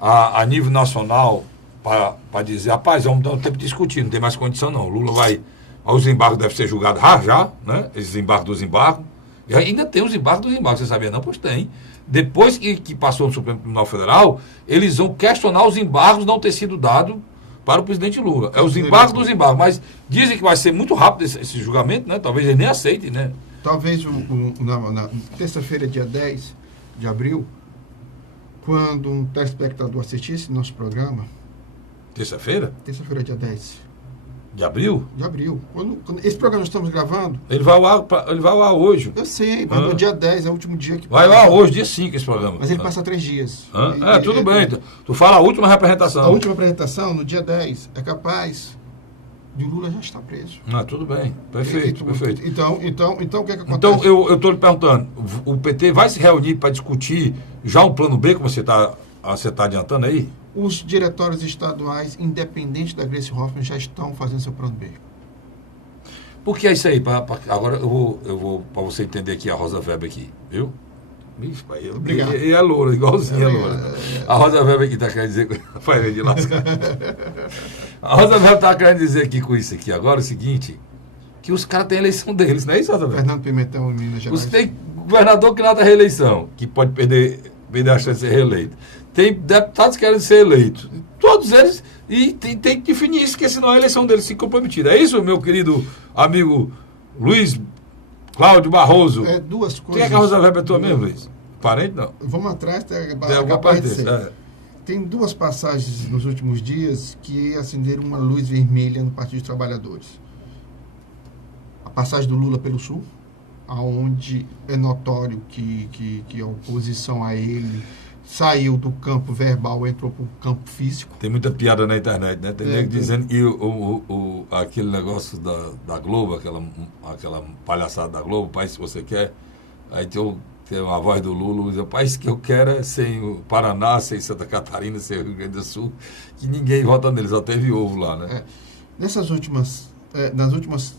a nível nacional para dizer, rapaz, vamos dar um tempo de discutir, não tem mais condição não. O Lula vai... Os embargos devem ser julgados já, né? Esses embargos dos embargos. E ainda tem os embargos dos embargos, você sabia não? Pois tem. Depois que passou no Supremo Tribunal Federal, eles vão questionar os embargos não ter sido dados para o presidente Lula. É os embargos dos embargos. Mas dizem que vai ser muito rápido esse julgamento, né? Talvez ele nem aceite, né? Talvez na terça-feira, dia 10 de abril, quando um telespectador assistisse nosso programa... Terça-feira? Terça-feira, dia 10. De abril? De abril. Quando esse programa estamos gravando... Ele vai ao ar hoje. Eu sei, mas no dia 10 é o último dia que... Vai ao ar hoje, dia 5 esse programa. Mas ele passa 3 dias. Tudo bem. Tu fala a última representação. A última apresentação, no dia 10, é capaz de o Lula já estar preso. Tudo bem. Perfeito. Então, o que é que acontece? Então, eu estou lhe perguntando, o PT vai se reunir para discutir já um plano B, como você está adiantando aí? Os diretórios estaduais, independentes da Gleice Hoffmann, já estão fazendo seu plano B. Por que é isso aí? Agora eu vou para você entender aqui a Rosa Weber aqui, viu? Obrigado. E é loura, igualzinha a loura. A Rosa Weber aqui está querendo dizer... Vai de lascar. A Rosa Weber está querendo dizer aqui com isso aqui agora o seguinte, que os caras têm a eleição deles, não é isso, Rosa Weber? Fernando Pimentel, Minas Gerais. Você tem governador que nada reeleição, que pode perder a chance de ser reeleito. Tem deputados que querem ser eleitos. Tu todos eles, e tem que definir isso, porque senão a eleição deles fica comprometida. É isso, meu querido amigo Luiz Cláudio Barroso? Duas coisas. Quem é que a Rosa Weber é tua mesmo, Luiz? Parente, não? Vamos atrás, Tem alguma parte desse, Tem duas passagens nos últimos dias que acenderam uma luz vermelha no Partido dos Trabalhadores. A passagem do Lula pelo Sul, onde é notório que a oposição a ele saiu do campo verbal, entrou para o campo físico. Tem muita piada na internet, né? Tem nego dizendo que aquele negócio da Globo, aquela palhaçada da Globo, o país que você quer, aí tem uma voz do Lula, diz, o país que eu quero é sem o Paraná, sem Santa Catarina, sem o Rio Grande do Sul, que ninguém vota neles, até viúvo lá, né? Nas últimas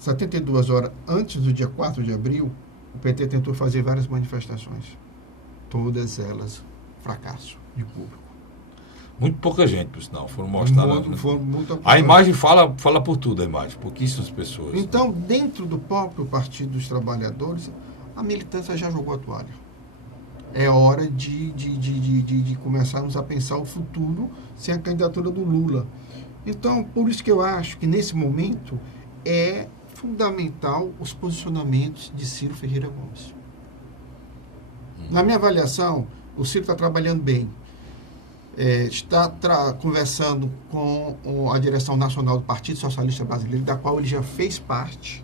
72 horas antes do dia 4 de abril, o PT tentou fazer várias manifestações. Todas elas fracasso de público. Muito pouca gente, por sinal, foram mostradas. A imagem fala por tudo, a imagem, pouquíssimas pessoas. Então, dentro do próprio Partido dos Trabalhadores, a militância já jogou a toalha. É hora de começarmos a pensar o futuro sem a candidatura do Lula. Então, por isso que eu acho que, nesse momento, é fundamental os posicionamentos de Ciro Ferreira Gomes. Na minha avaliação, o Ciro está trabalhando bem. Está conversando com a direção nacional do Partido Socialista Brasileiro, da qual ele já fez parte.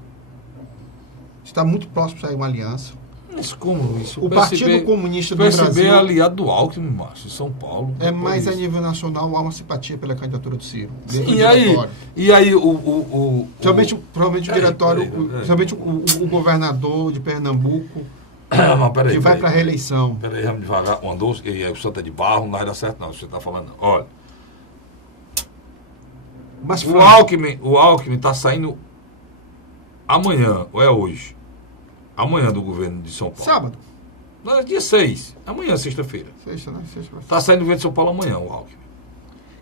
Está muito próximo de sair uma aliança. Mas como isso? O Partido Comunista do Brasil... O PSB é aliado do Alckmin, macho, em São Paulo. Mas a nível nacional há uma simpatia pela candidatura do Ciro. E aí provavelmente o diretório, somente o governador de Pernambuco, que vai para a reeleição. Peraí, vamos devagar. O Andou, o Santa de Barro, não vai dar certo não, você está falando. Olha, mas o Alckmin está saindo amanhã, ou é hoje? Amanhã do governo de São Paulo. Sábado. Não, dia 6. Amanhã, sexta-feira. Sexta, né? Está saindo do governo de São Paulo amanhã, o Alckmin.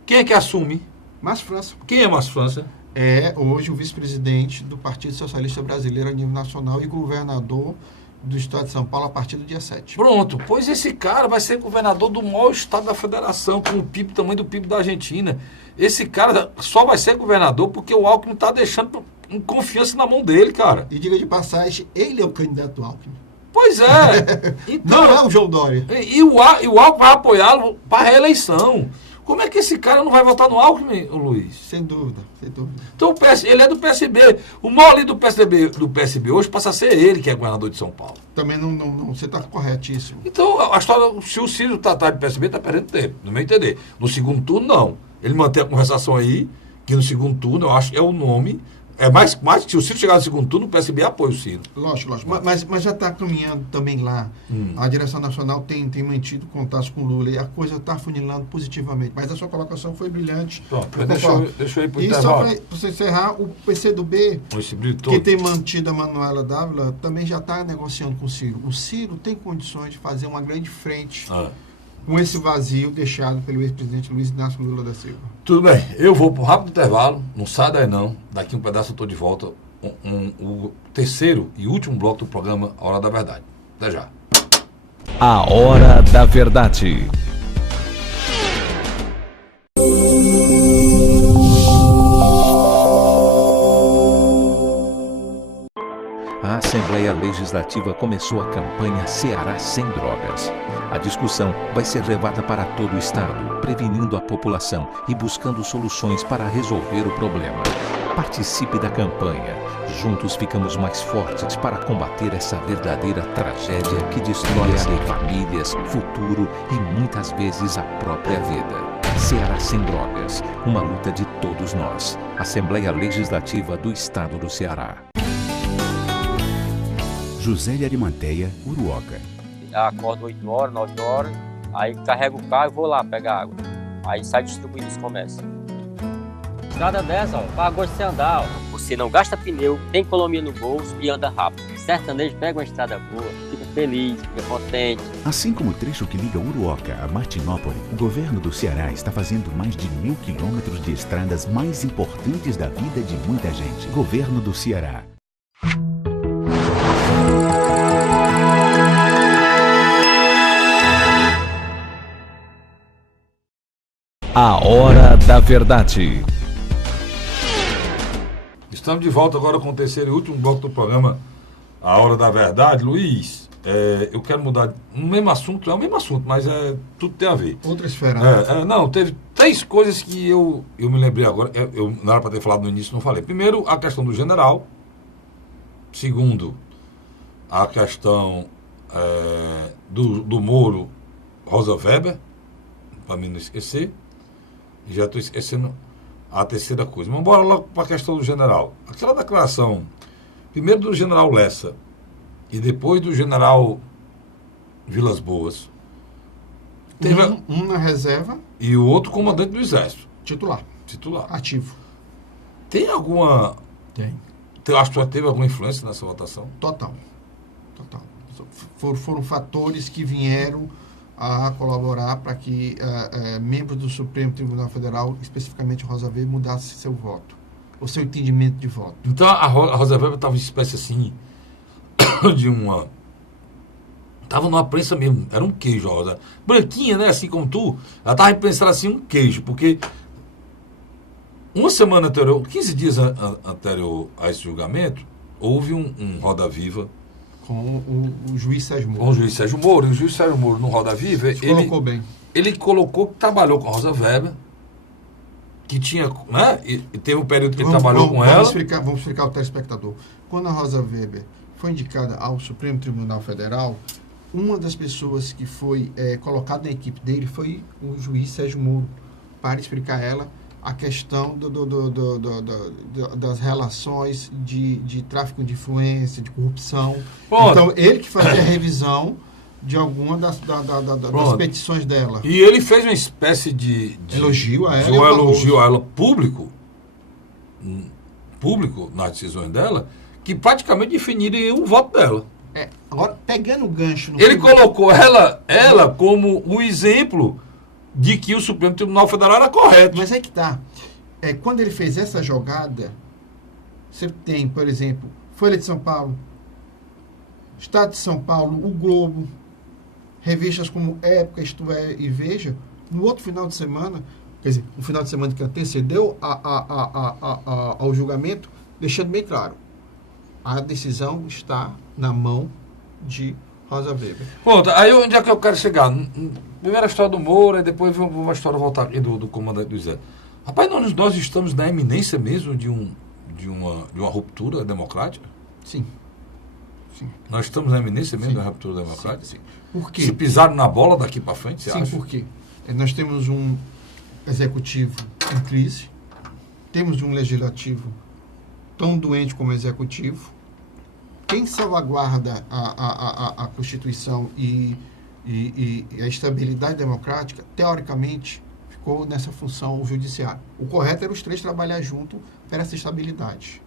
Quem é que assume? Márcio França. Quem é Márcio França? É hoje o vice-presidente do Partido Socialista Brasileiro a nível nacional e governador do estado de São Paulo a partir do dia 7. Pronto, pois esse cara vai ser governador do maior estado da federação, com o PIB, tamanho do PIB da Argentina. Esse cara só vai ser governador porque o Alckmin está deixando confiança na mão dele, cara. E diga de passagem, ele é o candidato Alckmin. Pois é. Então, não é o João Dória. E o Alckmin vai apoiá-lo para a reeleição. Como é que esse cara não vai votar no Alckmin, Luiz? Sem dúvida. Então ele é do PSB. O maior líder do PSB hoje passa a ser ele que é governador de São Paulo. Também não você está corretíssimo. Então, a história, se o Ciro está atrás do PSB, está perdendo tempo, no meu entender. No segundo turno, não. Ele mantém a conversação aí, que no segundo turno, eu acho que é o nome. É mais se o Ciro chegar no segundo turno, o PSB apoia o Ciro. Lógico. Mas já está caminhando também lá. A direção nacional tem mantido contatos com o Lula e a coisa está funilando positivamente. Mas a sua colocação foi brilhante. Pronto, deixa eu ir para o intervalo. E só para você encerrar, o PCdoB, que tem mantido a Manuela Dávila, também já está negociando com o Ciro. O Ciro tem condições de fazer uma grande frente com esse vazio deixado pelo ex-presidente Luiz Inácio Lula da Silva. Tudo bem, eu vou para um rápido intervalo, não sai daí não, daqui um pedaço eu estou de volta, o terceiro e último bloco do programa A Hora da Verdade. Até já. A Hora da Verdade. A Assembleia Legislativa começou a campanha Ceará Sem Drogas. A discussão vai ser levada para todo o estado, prevenindo a população e buscando soluções para resolver o problema. Participe da campanha. Juntos ficamos mais fortes para combater essa verdadeira tragédia que destrói famílias, futuro e muitas vezes a própria vida. Ceará Sem Drogas, uma luta de todos nós. Assembleia Legislativa do Estado do Ceará. José de Arimanteia, Uruoca. Acordo 8 horas, 9 horas, aí carrego o carro e vou lá pegar água. Aí sai distribuindo os comércios. Estrada dessa, para gosto de você andar. Você não gasta pneu, tem economia no bolso e anda rápido. Sertanejo pega uma estrada boa, fica feliz, fica contente. Assim como o trecho que liga Uruoca a Martinópole, o governo do Ceará está fazendo mais de 1.000 quilômetros de estradas mais importantes da vida de muita gente. Governo do Ceará. A Hora da Verdade. Estamos de volta agora com o terceiro e último bloco do programa A Hora da Verdade. Luiz, eu quero mudar o mesmo assunto, mas tudo tem a ver. Outra esfera. Não, teve 3 coisas que eu me lembrei agora. Eu não era para ter falado no início, não falei. Primeiro, a questão do general. Segundo, a questão do Moro Rosa Weber, para mim não esquecer. Já estou esquecendo a terceira coisa. Mas bora logo para a questão do general. Aquela declaração, primeiro do general Lessa e depois do general Vilas Boas. Teve Um na reserva. E o outro comandante do Exército. Titular. Ativo. Tem alguma... Tem. Acho que teve alguma influência nessa votação? Total. Foram fatores que vieram a colaborar para que membros do Supremo Tribunal Federal, especificamente Rosa Weber, mudasse seu voto, o seu entendimento de voto. Então a Rosa Weber estava uma espécie assim de uma... Estava numa prensa mesmo, era um queijo, a Rosa. Branquinha, né? Assim como tu, ela estava pensando assim, um queijo, porque uma semana anterior, 15 dias anterior a esse julgamento, houve um Roda Viva com o juiz Sérgio Moro. Com o juiz Sérgio Moro. E o juiz Sérgio Moro, no Roda Viva, colocou bem. Ele colocou que trabalhou com a Rosa Weber, que tinha, né? E teve um período que ele trabalhou com ela. Vamos explicar ao telespectador. Quando a Rosa Weber foi indicada ao Supremo Tribunal Federal, uma das pessoas que foi colocada na equipe dele foi o juiz Sérgio Moro, para explicar a ela a questão das relações de tráfico de influência, de corrupção. Pronto. Então, ele que fazia a revisão de alguma das petições dela. E ele fez uma espécie de elogio a ela. Um elogio a ela público nas decisões dela, que praticamente definiria o voto dela. Agora, pegando o gancho... Ele colocou ela como o exemplo de que o Supremo Tribunal Federal era correto. Mas é que tá. Quando ele fez essa jogada, você tem, por exemplo, Folha de São Paulo, Estado de São Paulo, O Globo, revistas como Época, Isto É e Veja, no outro final de semana, quer dizer, no final de semana que antecedeu ao julgamento, deixando bem claro, a decisão está na mão de Rosa Weber. Pronto, aí onde é que eu quero chegar? Primeiro a história do Moura, e depois uma história voltar aqui do comandante do Zé. Rapaz, nós estamos na eminência mesmo de uma ruptura democrática? Sim. Nós estamos na eminência mesmo de uma ruptura democrática? Sim. Por quê? Se pisaram na bola daqui para frente, você acha? Sim, por quê? Nós temos um executivo em crise, temos um legislativo tão doente como o executivo. Quem salvaguarda a Constituição e a estabilidade democrática, teoricamente, ficou nessa função o Judiciário. O correto era os 3 trabalhar junto para essa estabilidade.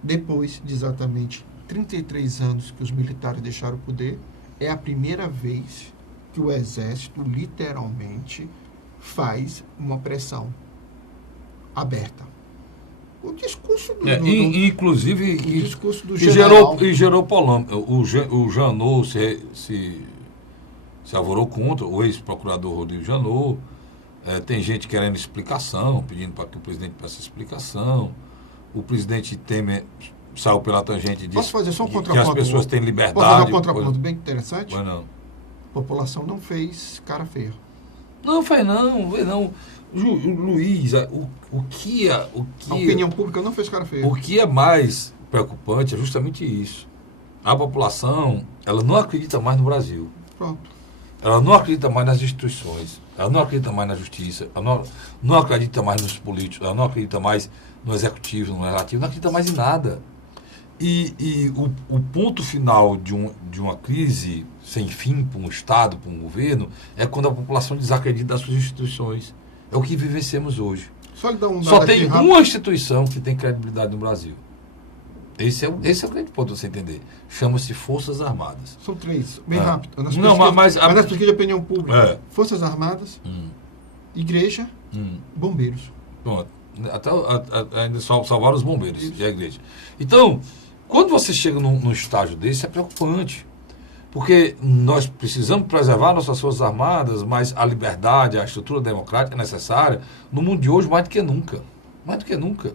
Depois de exatamente 33 anos que os militares deixaram o poder, é a primeira vez que o Exército, literalmente, faz uma pressão aberta. O discurso do... inclusive, o discurso do general... gerou polêmica. O Janot se alvorou contra, o ex-procurador Rodrigo Janot. Tem gente querendo explicação, pedindo para que o presidente peça explicação. O presidente Temer saiu pela tangente e disse Posso fazer só um que contraponto? as pessoas têm liberdade. Posso fazer um contraponto bem interessante? Mas não. A população não fez cara feia. Não fez não. Luiz, o que a opinião pública não fez cara feia. O que é mais preocupante é justamente isso. A população, ela não acredita mais no Brasil. Pronto. Ela não acredita mais nas instituições. Ela não acredita mais na justiça. Ela não acredita mais nos políticos. Ela não acredita mais no executivo, no legislativo. Não acredita mais em nada. E o ponto final de uma crise sem fim para um Estado, para um governo, é quando a população desacredita das suas instituições. É o que vivenciamos hoje. Só tem uma instituição que tem credibilidade no Brasil. Esse é o grande ponto de você entender. Chama-se Forças Armadas. São 3, bem rápido. Mas nas pesquisas de opinião pública. Forças Armadas, Igreja, Bombeiros. Pronto. Ainda salvaram os bombeiros e a igreja. Então, quando você chega num estágio desse, é preocupante. Porque nós precisamos preservar nossas Forças Armadas, mas a liberdade, a estrutura democrática é necessária no mundo de hoje mais do que nunca. Mais do que nunca.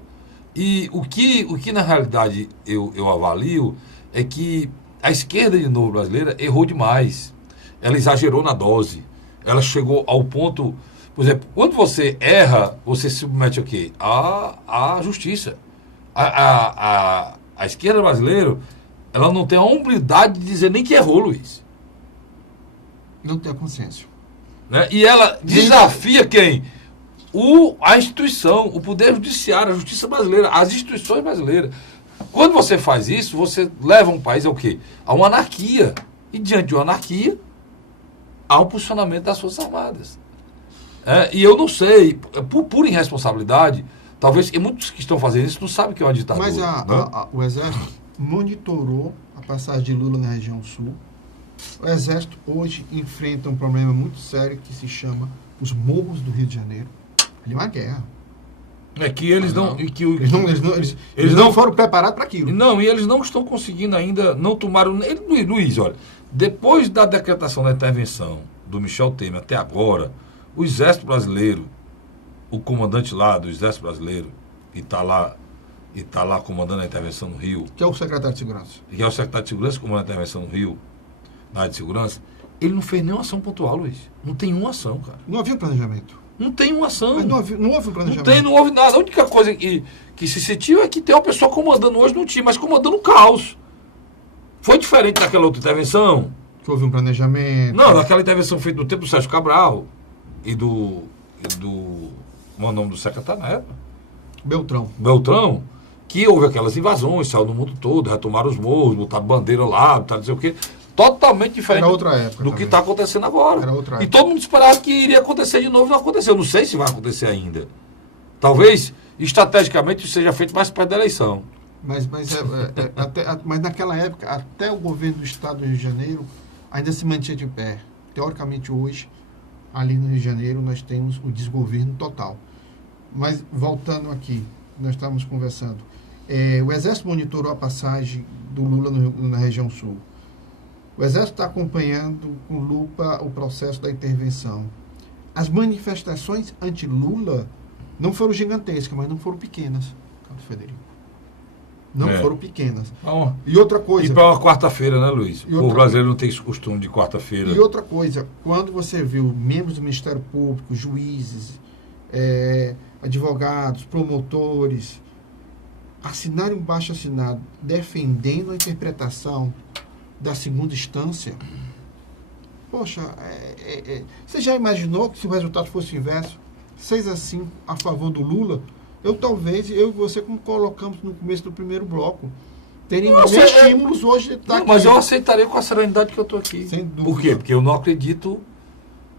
E o que na realidade eu avalio é que a esquerda de novo brasileira errou demais. Ela exagerou na dose. Ela chegou ao ponto... Por exemplo, quando você erra, você se submete a quê? À justiça. A esquerda brasileira, ela não tem a humildade de dizer nem que errou, Luiz. Não tem a consciência. Né? E ela desafia quem? A instituição, o Poder Judiciário, a Justiça Brasileira, as instituições brasileiras. Quando você faz isso, você leva um país ao quê? A uma anarquia. E diante de uma anarquia, há um posicionamento das Forças Armadas. E eu não sei, por pura irresponsabilidade, talvez, e muitos que estão fazendo isso não sabem que é uma ditadura. Mas o Exército monitorou a passagem de Lula na região sul. O Exército hoje enfrenta um problema muito sério que se chama os morros do Rio de Janeiro. Ali é uma guerra. É que eles não... Eles não foram preparados para aquilo. Não, e eles não estão conseguindo ainda, não tomaram... Luiz, olha, depois da decretação da intervenção do Michel Temer até agora, o Exército Brasileiro, o comandante lá do Exército Brasileiro, que está lá comandando a intervenção no Rio... Que é o secretário de Segurança. Que é o secretário de Segurança que comanda a intervenção no Rio, na área de segurança, ele não fez nenhuma ação pontual, Luiz. Não tem uma ação, cara. Não havia planejamento. Não tem uma ação. Mas não houve um planejamento. Não houve nada. A única coisa que se sentiu é que tem uma pessoa comandando hoje no time, mas comandando o caos. Foi diferente daquela outra intervenção. Que houve um planejamento. Não, daquela intervenção feita no tempo do Sérgio Cabral e do como é o nome do secretário na época? Beltrão, que houve aquelas invasões, saiu no mundo todo, retomaram os morros, botaram bandeira lá, botaram não sei o quê. Totalmente diferente do que está acontecendo agora. E todo mundo esperava que iria acontecer de novo e não aconteceu. Não sei se vai acontecer ainda. Talvez, estrategicamente, isso seja feito mais perto da eleição. Mas naquela época, até o governo do Estado do Rio de Janeiro ainda se mantinha de pé. Teoricamente, hoje, ali no Rio de Janeiro, nós temos o desgoverno total. Mas, voltando aqui, nós estávamos conversando. O Exército monitorou a passagem do Lula na região sul. O Exército está acompanhando com lupa o processo da intervenção. As manifestações anti-Lula não foram gigantescas, mas não foram pequenas, Carlos Frederico. Não foram pequenas. E outra coisa... E para uma quarta-feira, né, Luiz? O brasileiro não tem esse costume de quarta-feira. E outra coisa, quando você viu membros do Ministério Público, juízes, advogados, promotores, assinarem um baixo-assinado defendendo a interpretação da segunda instância, poxa, você já imaginou que se o resultado fosse o inverso, 6-5 a favor do Lula, eu e você, como colocamos no começo do primeiro bloco, teríamos estímulos hoje de estar aqui. Mas eu aceitaria com a serenidade que eu estou aqui. Sem dúvida. Por quê? Porque eu não acredito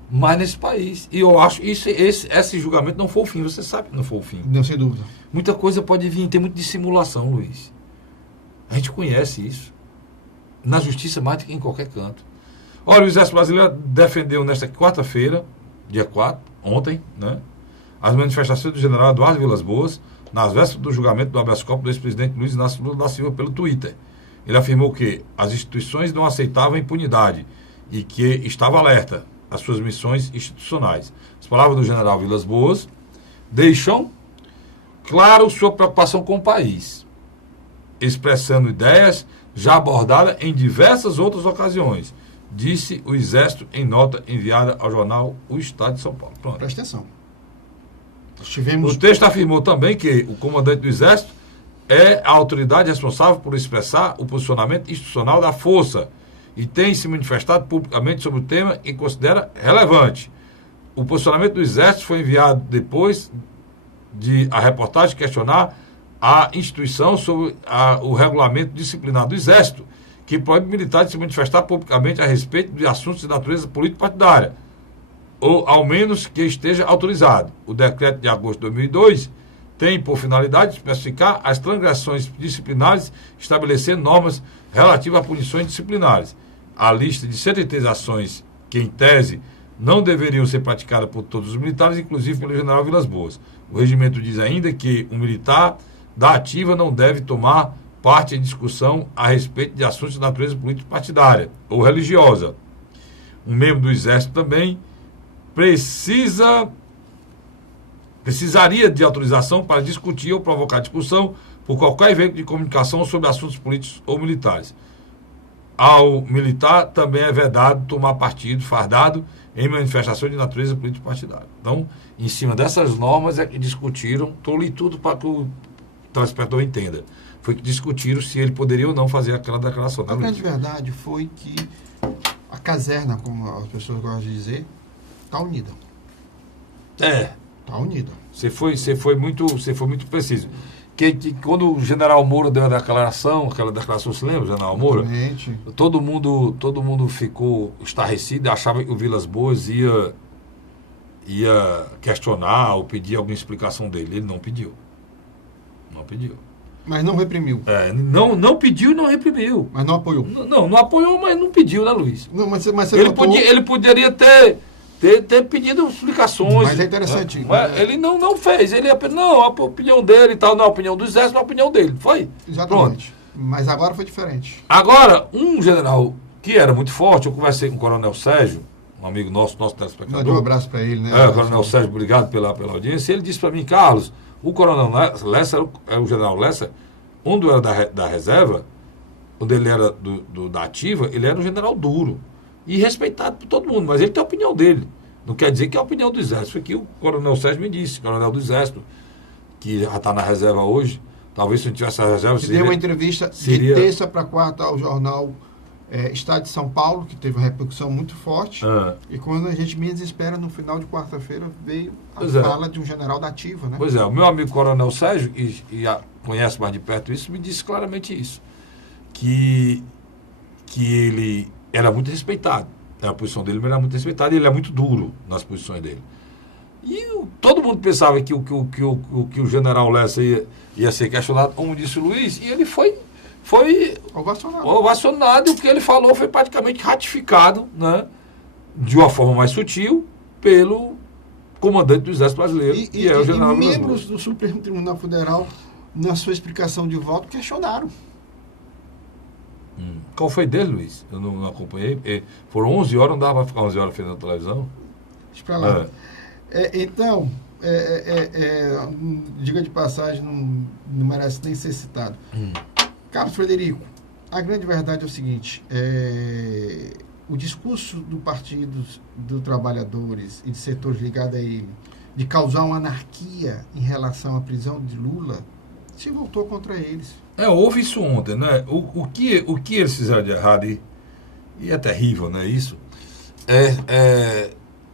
mais nesse país. E eu acho que esse julgamento não foi o fim. Você sabe que não foi o fim. Não, sem dúvida. Muita coisa pode vir, tem muito dissimulação, Luiz. A gente conhece isso. Na justiça mais do que em qualquer canto. Olha, o Exército Brasileiro defendeu nesta quarta-feira, dia 4, ontem, né, as manifestações do general Eduardo Vilas Boas, nas vésperas do julgamento do habeas corpus do ex-presidente Luiz Inácio Lula da Silva pelo Twitter. Ele afirmou que as instituições não aceitavam a impunidade e que estava alerta às suas missões institucionais. As palavras do general Vilas Boas deixam claro sua preocupação com o país, expressando ideias já abordada em diversas outras ocasiões, disse o Exército em nota enviada ao jornal O Estado de São Paulo. Pronto. Presta atenção. O texto afirmou também que o comandante do Exército é a autoridade responsável por expressar o posicionamento institucional da força e tem se manifestado publicamente sobre o tema e considera relevante. O posicionamento do Exército foi enviado depois de a reportagem questionar a instituição sobre o regulamento disciplinar do Exército, que proíbe militares de se manifestar publicamente a respeito de assuntos de natureza político-partidária, ou ao menos que esteja autorizado. O decreto de agosto de 2002 tem por finalidade especificar as transgressões disciplinares, estabelecendo normas relativas a punições disciplinares. A lista de 103 ações que, em tese, não deveriam ser praticadas por todos os militares, inclusive pelo general Vilas Boas. O regimento diz ainda que o militar da ativa não deve tomar parte em discussão a respeito de assuntos de natureza político-partidária ou religiosa. Um membro do Exército também precisaria de autorização para discutir ou provocar discussão por qualquer evento de comunicação sobre assuntos políticos ou militares. Ao militar também é vedado tomar partido fardado em manifestação de natureza político-partidária. Então, em cima dessas normas é que discutiram, estou li tudo para que o telespectador entenda, foi que discutiram se ele poderia ou não fazer aquela declaração. A grande verdade foi que a caserna, como as pessoas gostam de dizer, está unida. Está unida. Você foi muito preciso. Que quando o general Moura deu aquela declaração, se lembra, general Moura? Realmente. Todo mundo ficou estarrecido, achava que o Vilas Boas ia questionar ou pedir alguma explicação dele. Ele não pediu. Não pediu. Mas não reprimiu. Não pediu e não reprimiu. Mas não apoiou. Não apoiou, mas não pediu, né, Luiz? Não, mas você Ele, notou... ele poderia ter pedido explicações. Mas é interessante. Mas ele não fez. Ele apenas, a opinião dele e tal, não a opinião do Exército, a opinião dele. Foi. Exatamente. Pronto. Mas agora foi diferente. Agora, um general que era muito forte, eu conversei com o Coronel Sérgio, um amigo nosso telespectador. Dá um abraço para ele, né? Coronel Sérgio, obrigado pela audiência. Ele disse para mim, Carlos, o Coronel Lessa, o general Lessa, onde era da reserva, quando ele era da ativa, ele era um general duro e respeitado por todo mundo, mas ele tem a opinião dele. Não quer dizer que é a opinião do Exército. Foi que o Coronel Sérgio me disse, Coronel do Exército, que já está na reserva hoje, talvez se não tivesse a reserva... Ele deu uma entrevista de terça para quarta ao jornal Estado de São Paulo, que teve uma repercussão muito forte, e quando a gente menos espera, no final de quarta-feira, veio a fala de um general da ativa, né? Pois é, o meu amigo Coronel Sérgio, e conhece mais de perto isso, me disse claramente isso, que ele era muito respeitado. A posição dele era muito respeitada e ele é muito duro nas posições dele. E todo mundo pensava que o general Lessa ia ser questionado, como disse o Luiz, e ele foi ovacionado, e o que ele falou foi praticamente ratificado, né, de uma forma mais sutil, pelo comandante do Exército Brasileiro, que é o general Vilas Boas. Membros do Supremo Tribunal Federal, na sua explicação de voto, questionaram. Qual foi dele, Luiz? Eu não acompanhei. Foram 11 horas, não dava para ficar 11 horas frente à televisão? Deixa pra lá. Então, diga de passagem, não merece nem ser citado. Carlos Frederico, a grande verdade é o seguinte, o discurso do Partido dos Trabalhadores e de setores ligados a ele, de causar uma anarquia em relação à prisão de Lula, se voltou contra eles. Houve isso ontem, né? O que eles fizeram de errado, e é terrível, né? Isso,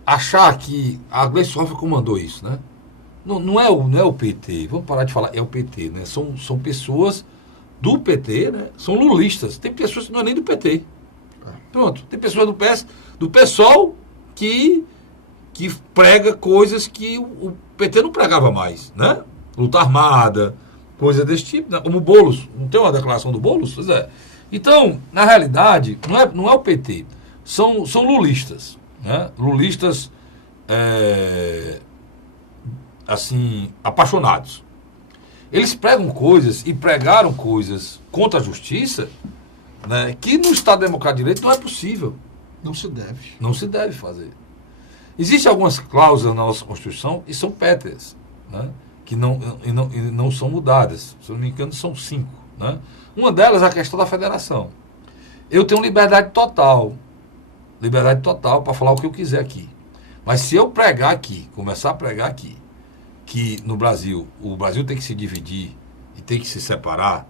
achar que a Gleice Hoffmann comandou isso, né? Não é o PT, vamos parar de falar, é o PT, né? São pessoas do PT, né? São lulistas. Tem pessoas que não é nem do PT. Pronto, tem pessoas do PSOL que prega coisas que o PT não pregava mais, né? Luta armada, coisa desse tipo, né? Como o Boulos, não tem uma declaração do Boulos? Pois é. Então, na realidade, não é o PT, são lulistas, né? Lulistas, assim, apaixonados. Eles pregam coisas e pregaram coisas contra a justiça, né, que no Estado Democrático de Direito não é possível. Não se deve. Não se deve fazer. Existem algumas cláusulas na nossa Constituição e são pétreas, né, que não são mudadas. Se eu não me engano, são 5. Né? Uma delas é a questão da federação. Eu tenho liberdade total para falar o que eu quiser aqui. Mas se eu pregar aqui, começar a pregar aqui, que no Brasil, o Brasil tem que se dividir e tem que se separar,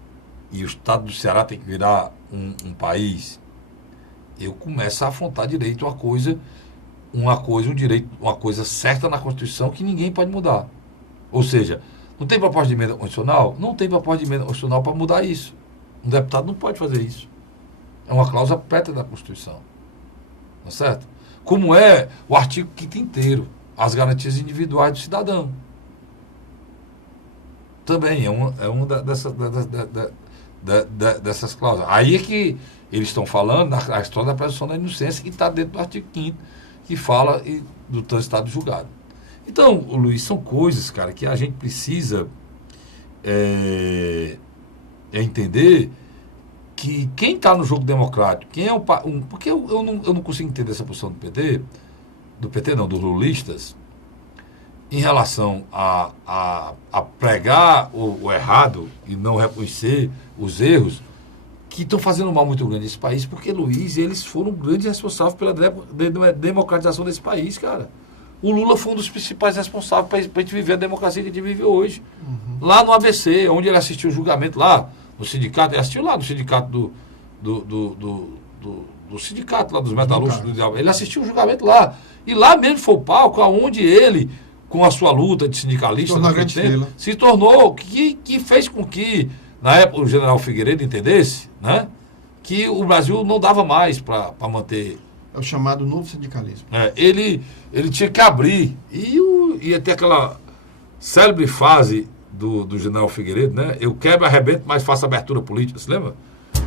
e o Estado do Ceará tem que virar um país, eu começo a afrontar direito um direito, uma coisa certa na Constituição que ninguém pode mudar. Ou seja, não tem proposta de emenda constitucional? Não tem proposta de emenda constitucional para mudar isso. Um deputado não pode fazer isso. É uma cláusula pétrea da Constituição. Tá certo? Como é o artigo 5º inteiro, as garantias individuais do cidadão. Também é uma dessas cláusulas. Aí é que eles estão falando a história da presunção da inocência, que está dentro do artigo 5º, que fala do transitado julgado. Então, Luiz, são coisas, cara, que a gente precisa é entender que quem está no jogo democrático, quem é porque eu não consigo entender essa posição do PT não, dos lulistas, em relação a pregar o errado e não reconhecer os erros que estão fazendo um mal muito grande nesse país, porque, Luiz, eles foram grandes responsáveis pela democratização desse país, cara. O Lula foi um dos principais responsáveis para a gente viver a democracia que a gente vive hoje. Lá no ABC, onde ele assistiu o julgamento lá, no sindicato, ele assistiu lá no sindicato do sindicato lá dos metalúrgicos, ele assistiu o julgamento lá. E lá mesmo foi o palco onde ele, com a sua luta de sindicalista, se tornou, que fez com que, na época, o general Figueiredo entendesse, né, que o Brasil não dava mais para manter. É o chamado novo sindicalismo. Ele tinha que abrir. E ia ter aquela célebre frase do general Figueiredo, né? Eu quebro, arrebento, mas faço abertura política. Você lembra?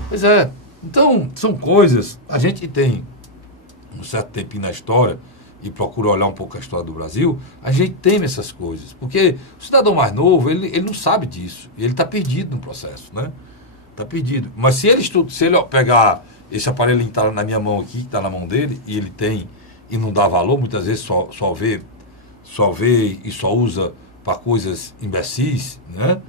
Pois é. Então, são coisas. A gente tem um certo tempinho na história e procura olhar um pouco a história do Brasil, a gente teme essas coisas. Porque o cidadão mais novo, ele não sabe disso. Ele está perdido no processo, né? Está perdido. Mas se ele pegar esse aparelho que está na minha mão aqui, que está na mão dele, e ele tem e não dá valor, muitas vezes só vê e só usa para coisas imbecis, né?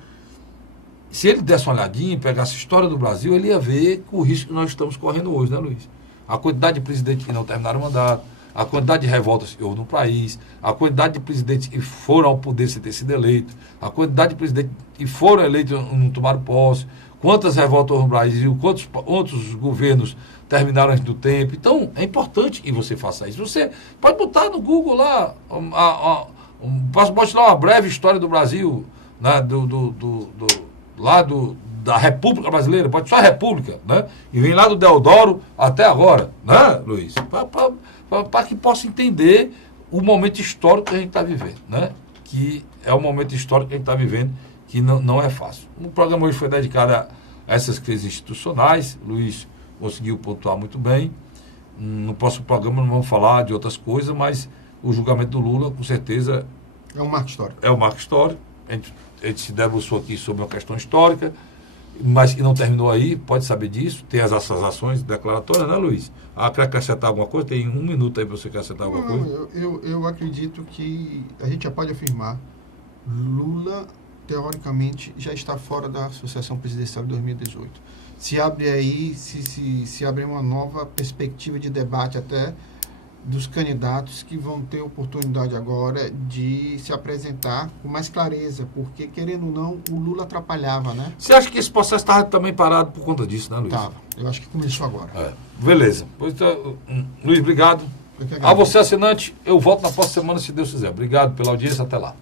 Se ele desse uma olhadinha e pegasse a história do Brasil, ele ia ver o risco que nós estamos correndo hoje, né, Luiz? A quantidade de presidentes que não terminaram o mandato, a quantidade de revoltas que houve no país, a quantidade de presidentes que foram ao poder sem ter sido eleitos, a quantidade de presidentes que foram eleitos e não tomaram posse, quantas revoltas no Brasil, quantos outros governos terminaram antes do tempo. Então, é importante que você faça isso. Você pode botar no Google lá, pode lá uma breve história do Brasil, né, da República Brasileira, pode só a República, né? E vem lá do Deodoro até agora, né, Luiz? Para que possa entender o momento histórico que a gente está vivendo, né? Que é o momento histórico que a gente está vivendo, que não é fácil. O programa hoje foi dedicado a essas crises institucionais. Luiz conseguiu pontuar muito bem. No próximo programa não vamos falar de outras coisas, mas o julgamento do Lula, com certeza... É um marco histórico. É um marco histórico. A gente se debruçou aqui sobre uma questão histórica, mas que não terminou aí, pode saber disso. Tem essas ações declaratórias, né, Luiz? Quer acrescentar alguma coisa? Tem 1 minuto aí para você acrescentar alguma coisa. Eu acredito que a gente já pode afirmar, Lula, teoricamente, já está fora da sucessão presidencial de 2018. Se abre aí, se abre uma nova perspectiva de debate até dos candidatos que vão ter oportunidade agora de se apresentar com mais clareza, porque, querendo ou não, o Lula atrapalhava, né? Você acha que esse processo estava também parado por conta disso, né, Luiz? Estava. Eu acho que começou agora. Beleza. Pois, Luiz, obrigado. A você, assinante, eu volto na próxima semana, se Deus quiser. Obrigado pela audiência, até lá.